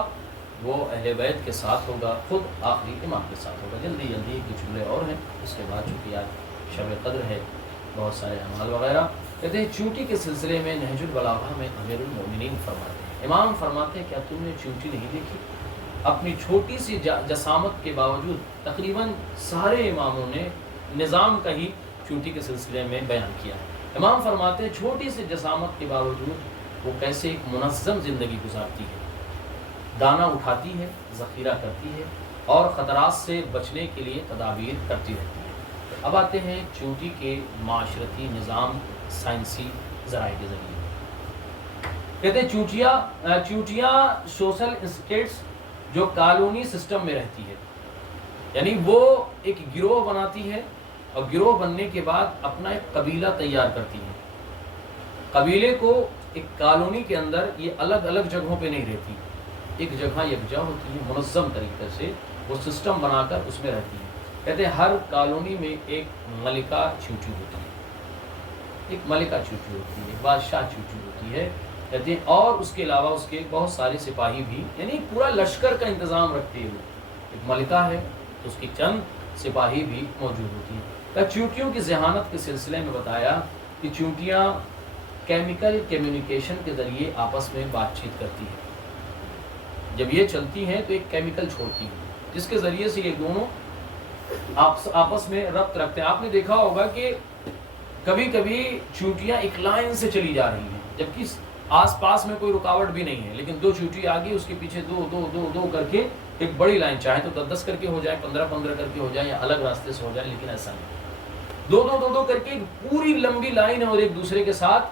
وہ اہل بیت کے ساتھ ہوگا، خود آخری امام کے ساتھ ہوگا. جلدی جلدی کچھ جملے اور ہیں، اس کے بعد چونکہ آج شب قدر ہے، بہت سارے اعمال وغیرہ. کہتے ہیں چونٹی کے سلسلے میں نہج البلاغہ میں امیر المومنین فرماتے ہیں، امام فرماتے ہیں کیا تم نے چونٹی نہیں دیکھی؟ اپنی چھوٹی سی جسامت کے باوجود تقریباً سارے اماموں نے نظام کا ہی چونٹی کے سلسلے میں بیان کیا. امام فرماتے ہیں چھوٹی سی جسامت کے باوجود وہ کیسے ایک منظم زندگی گزارتی ہے، دانہ اٹھاتی ہے، ذخیرہ کرتی ہے اور خطرات سے بچنے کے لیے تدابیر کرتی رہتی ہے. اب آتے ہیں چونٹی کے معاشرتی نظام سائنسی ذرائع کے ذریعے. کہتے ہیں چونٹیاں سوشل انسٹیٹس جو کالونی سسٹم میں رہتی ہے، یعنی وہ ایک گروہ بناتی ہے اور گروہ بننے کے بعد اپنا ایک قبیلہ تیار کرتی ہے. قبیلے کو ایک کالونی کے اندر یہ الگ الگ جگہوں پہ نہیں رہتی، ایک جگہ یکجا ہوتی ہے، منظم طریقے سے وہ سسٹم بنا کر اس میں رہتی ہے. کہتے ہیں ہر کالونی میں ایک ملکہ چونٹی ہوتی ہے، ایک ملکہ چونٹی ہوتی ہے، بادشاہ چونٹی ہوتی ہے. کہتے ہیں اور اس کے علاوہ اس کے بہت سارے سپاہی بھی، یعنی پورا لشکر کا انتظام رکھتے ہیں. وہ ایک ملکہ ہے تو اس کی چند سپاہی بھی موجود ہوتی ہیں. چونٹیوں کی ذہانت کے سلسلے میں بتایا کہ چونٹیاں کیمیکل کمیونیکیشن کے ذریعے آپس میں بات چیت کرتی ہیں. جب یہ چلتی ہیں تو ایک کیمیکل چھوڑتی ہیں جس کے ذریعے سے یہ دونوں آپس میں ربط رکھتے ہیں. آپ نے دیکھا ہوگا کہ کبھی کبھی چونٹیاں ایک لائن سے چلی جا رہی ہیں جبکہ آس پاس میں کوئی رکاوٹ بھی نہیں ہے, لیکن دو چونٹی آگے اس کے پیچھے دو دو دو دو کر کے ایک بڑی لائن, چاہے تو 10 کر کے ہو جائے, 15 کر کے ہو جائے, یا الگ راستے سے ہو جائے, لیکن ایسا نہیں. دو کر کے ایک پوری لمبی لائن ہے اور ایک دوسرے کے ساتھ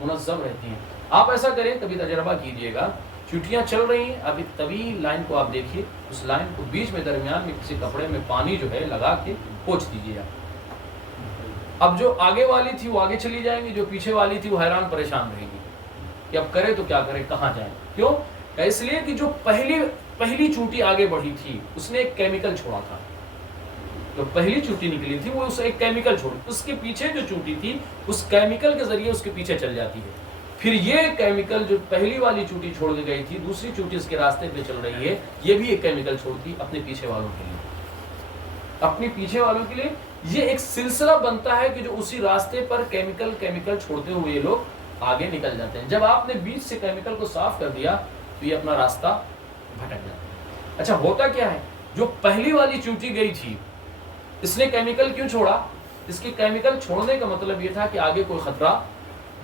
منظم رہتی ہیں. آپ ایسا کریں, کبھی تجربہ کیجئے گا, چونٹیاں چل رہی ہیں, اب ایک طویل لائن کو آپ دیکھیے, اس لائن کو بیچ میں درمیان میں کسی کپڑے میں پانی جو ہے لگا کے پوچھ دیجیے آپ. اب جو آگے والی تھی وہ آگے چلی جائیں گی, جو پیچھے والی تھی وہ حیران پریشان رہے گی کہ اب کرے تو کیا کرے, کہاں جائیں. کیوں؟ اس لیے کہ جو پہلی چونٹی آگے بڑھی تھی اس نے ایک کیمیکل چھوڑا تھا. جو پہلی چونٹی نکلی تھی وہ اس ایک کیمیکل چھوڑی, اس کے پیچھے جو چونٹی تھی اس کیمیکل کے ذریعے اس کے پیچھے چل جاتی ہے. پھر یہ کیمیکل جو پہلی والی چونٹی چھوڑ کے گئی تھی, دوسری چونٹی اس کے راستے پہ چل رہی ہے, یہ بھی ایک کیمیکل چھوڑتی اپنے پیچھے والوں کے لیے. اپنے پیچھے والوں کے لیے یہ ایک سلسلہ بنتا ہے کہ جو اسی راستے پر کیمیکل چھوڑتے ہوئے یہ لوگ آگے نکل جاتے ہیں. جب آپ نے بیچ سے کیمیکل کو صاف کر دیا تو یہ اپنا راستہ بھٹک جاتا ہے. اچھا ہوتا کیا ہے, جو پہلی والی چونٹی گئی تھی اس نے کیمیکل کیوں چھوڑا؟ اس کی کیمیکل چھوڑنے کا مطلب یہ تھا کہ آگے کوئی خطرہ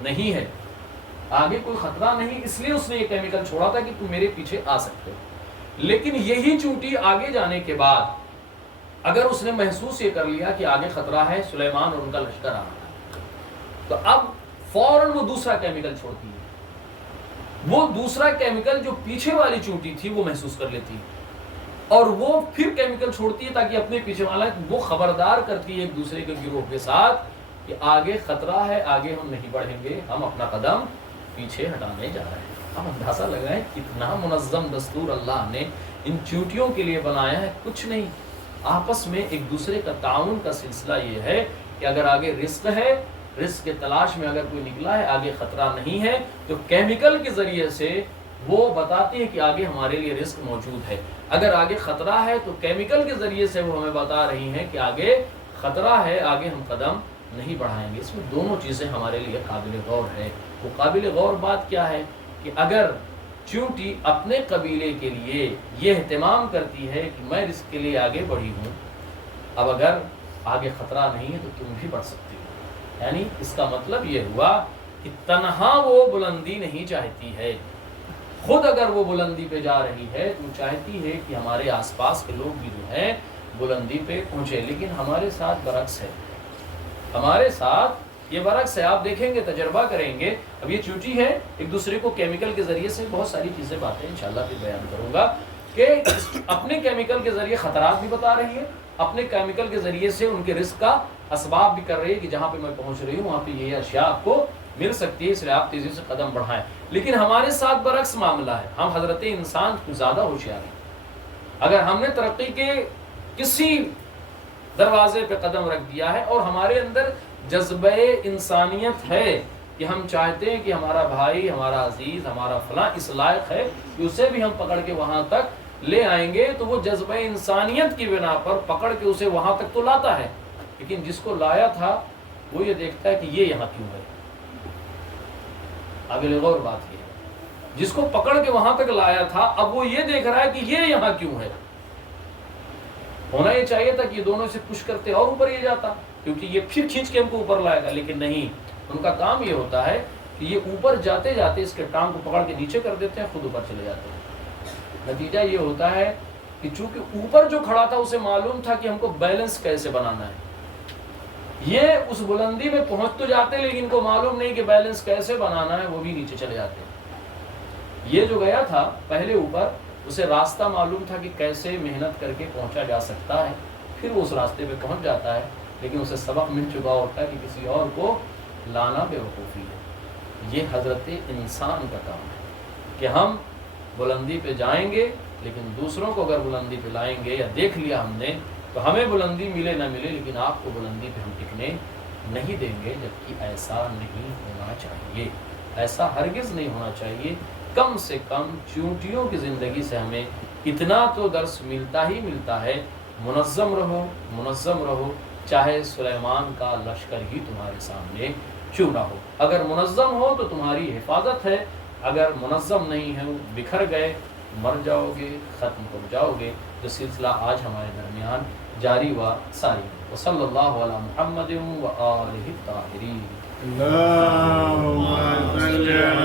نہیں ہے, آگے کوئی خطرہ نہیں, اس لیے اس نے یہ کیمیکل چھوڑا تھا کہ تم میرے پیچھے آ سکتے ہو. لیکن یہی چونٹی آگے جانے کے بعد اگر اس نے محسوس یہ کر لیا کہ آگے خطرہ ہے, سلیمان اور ان کا لشکر آ رہا ہے, تو اب فوراً وہ دوسرا کیمیکل چھوڑتی ہے. وہ دوسرا کیمیکل جو پیچھے والی چونٹی تھی وہ محسوس کر لیتی ہے اور وہ پھر کیمیکل چھوڑتی ہے تاکہ اپنے پیچھے والا وہ خبردار کرتی ہے ایک دوسرے کے گروہ کے ساتھ کہ آگے خطرہ ہے, آگے ہم نہیں بڑھیں گے, ہم اپنا قدم پیچھے ہٹانے جا رہے ہیں. اب اندازہ لگائیں کتنا منظم دستور اللہ نے ان چونٹیوں کے لیے بنایا ہے. کچھ نہیں, آپس میں ایک دوسرے کا تعاون کا سلسلہ یہ ہے کہ اگر آگے رزق ہے, رزق کے تلاش میں اگر کوئی نکلا ہے, آگے خطرہ نہیں ہے, تو کیمیکل کے ذریعے سے وہ بتاتے ہیں کہ آگے ہمارے لیے رزق موجود ہے. اگر آگے خطرہ ہے تو کیمیکل کے ذریعے سے وہ ہمیں بتا رہی ہیں کہ آگے خطرہ ہے, آگے ہم قدم نہیں بڑھائیں گے. اس میں دونوں چیزیں ہمارے لیے قابل غور ہے. وہ قابل غور بات کیا ہے کہ اگر چونٹی اپنے قبیلے کے لیے یہ اہتمام کرتی ہے کہ میں رزق کے لیے آگے بڑھی ہوں, اب اگر آگے خطرہ نہیں ہے تو تم بھی بڑھ سکتی ہو. یعنی اس کا مطلب یہ ہوا کہ تنہا وہ بلندی نہیں چاہتی ہے, خود اگر وہ بلندی پہ جا رہی ہے تو چاہتی ہے کہ ہمارے آس پاس کے لوگ بھی جو ہیں بلندی پہ پہنچے. لیکن ہمارے ساتھ برعکس ہے, ہمارے ساتھ یہ برعکس ہے. آپ دیکھیں گے, تجربہ کریں گے. اب یہ چونٹی ہے, ایک دوسرے کو کیمیکل کے ذریعے سے بہت ساری چیزیں باتیں انشاءاللہ پھر بیان کروں گا کہ اپنے کیمیکل کے ذریعے خطرات بھی بتا رہی ہے, اپنے کیمیکل کے ذریعے سے ان کے رزق کا اسباب بھی کر رہی ہے کہ جہاں پہ میں پہنچ رہی ہوں وہاں پہ یہ اشیاء آپ کو مل سکتی ہے, اس لیے آپ تیزی سے قدم بڑھائیں. لیکن ہمارے ساتھ برعکس معاملہ ہے. ہم حضرت انسان زیادہ ہوشیار ہیں. اگر ہم نے ترقی کے کسی دروازے پہ قدم رکھ دیا ہے اور ہمارے اندر جذبہ انسانیت ہے کہ ہم چاہتے ہیں کہ ہمارا بھائی, ہمارا عزیز, ہمارا فلاں اس لائق ہے کہ اسے بھی ہم پکڑ کے وہاں تک لے آئیں گے, تو وہ جذبہ انسانیت کی بنا پر پکڑ کے اسے وہاں تک تو لاتا ہے, لیکن جس کو لایا تھا وہ یہ دیکھتا ہے کہ یہ یہاں کیوں ہے. قابل غور بات یہ ہے, جس کو پکڑ کے وہاں تک لایا تھا اب وہ یہ دیکھ رہا ہے کہ یہ یہاں کیوں ہے. ہونا یہ چاہیے تھا کہ یہ دونوں سے پش کرتے اور اوپر یہ جاتا, کیونکہ یہ پھر کھینچ کے ہم کو اوپر لائے گا, لیکن نہیں, ان کا کام یہ ہوتا ہے کہ یہ اوپر جاتے جاتے اس کے ٹانگ کو پکڑ کے نیچے کر دیتے ہیں, خود اوپر چلے جاتے ہیں. نتیجہ یہ ہوتا ہے کہ چونکہ اوپر جو کھڑا تھا اسے معلوم تھا کہ ہم کو بیلنس کیسے بنانا ہے, یہ اس بلندی میں پہنچ تو جاتے لیکن ان کو معلوم نہیں کہ بیلنس کیسے بنانا ہے, وہ بھی نیچے چلے جاتے ہیں. یہ جو گیا تھا پہلے اوپر, اسے راستہ معلوم تھا کہ کیسے محنت کر کے پہنچا جا سکتا ہے, پھر وہ اس راستے پہ پہنچ جاتا ہے, لیکن اسے سبق مل چکا ہوتا ہے کہ کسی اور کو لانا بیوقوفی ہے. یہ حضرت انسان کا کام ہے کہ ہم بلندی پہ جائیں گے لیکن دوسروں کو اگر بلندی پہ لائیں گے, یا دیکھ لیا ہم نے تو ہمیں بلندی ملے نہ ملے لیکن آپ کو بلندی پہ ہم ٹکنے نہیں دیں گے, جبکہ ایسا نہیں ہونا چاہیے, ایسا ہرگز نہیں ہونا چاہیے. کم سے کم چونٹیوں کی زندگی سے ہمیں اتنا تو درس ملتا ہی ملتا ہے, منظم رہو, منظم رہو, چاہے سلیمان کا لشکر ہی تمہارے سامنے کیوں نہ ہو. اگر منظم ہو تو تمہاری حفاظت ہے, اگر منظم نہیں ہے, بکھر گئے, مر جاؤ گے، ختم ہو جاؤ گے. جو سلسلہ آج ہمارے درمیان جاری و ساری ہے. وصلی اللہ علی محمد و آلہ الطاہرین. اللهم صل على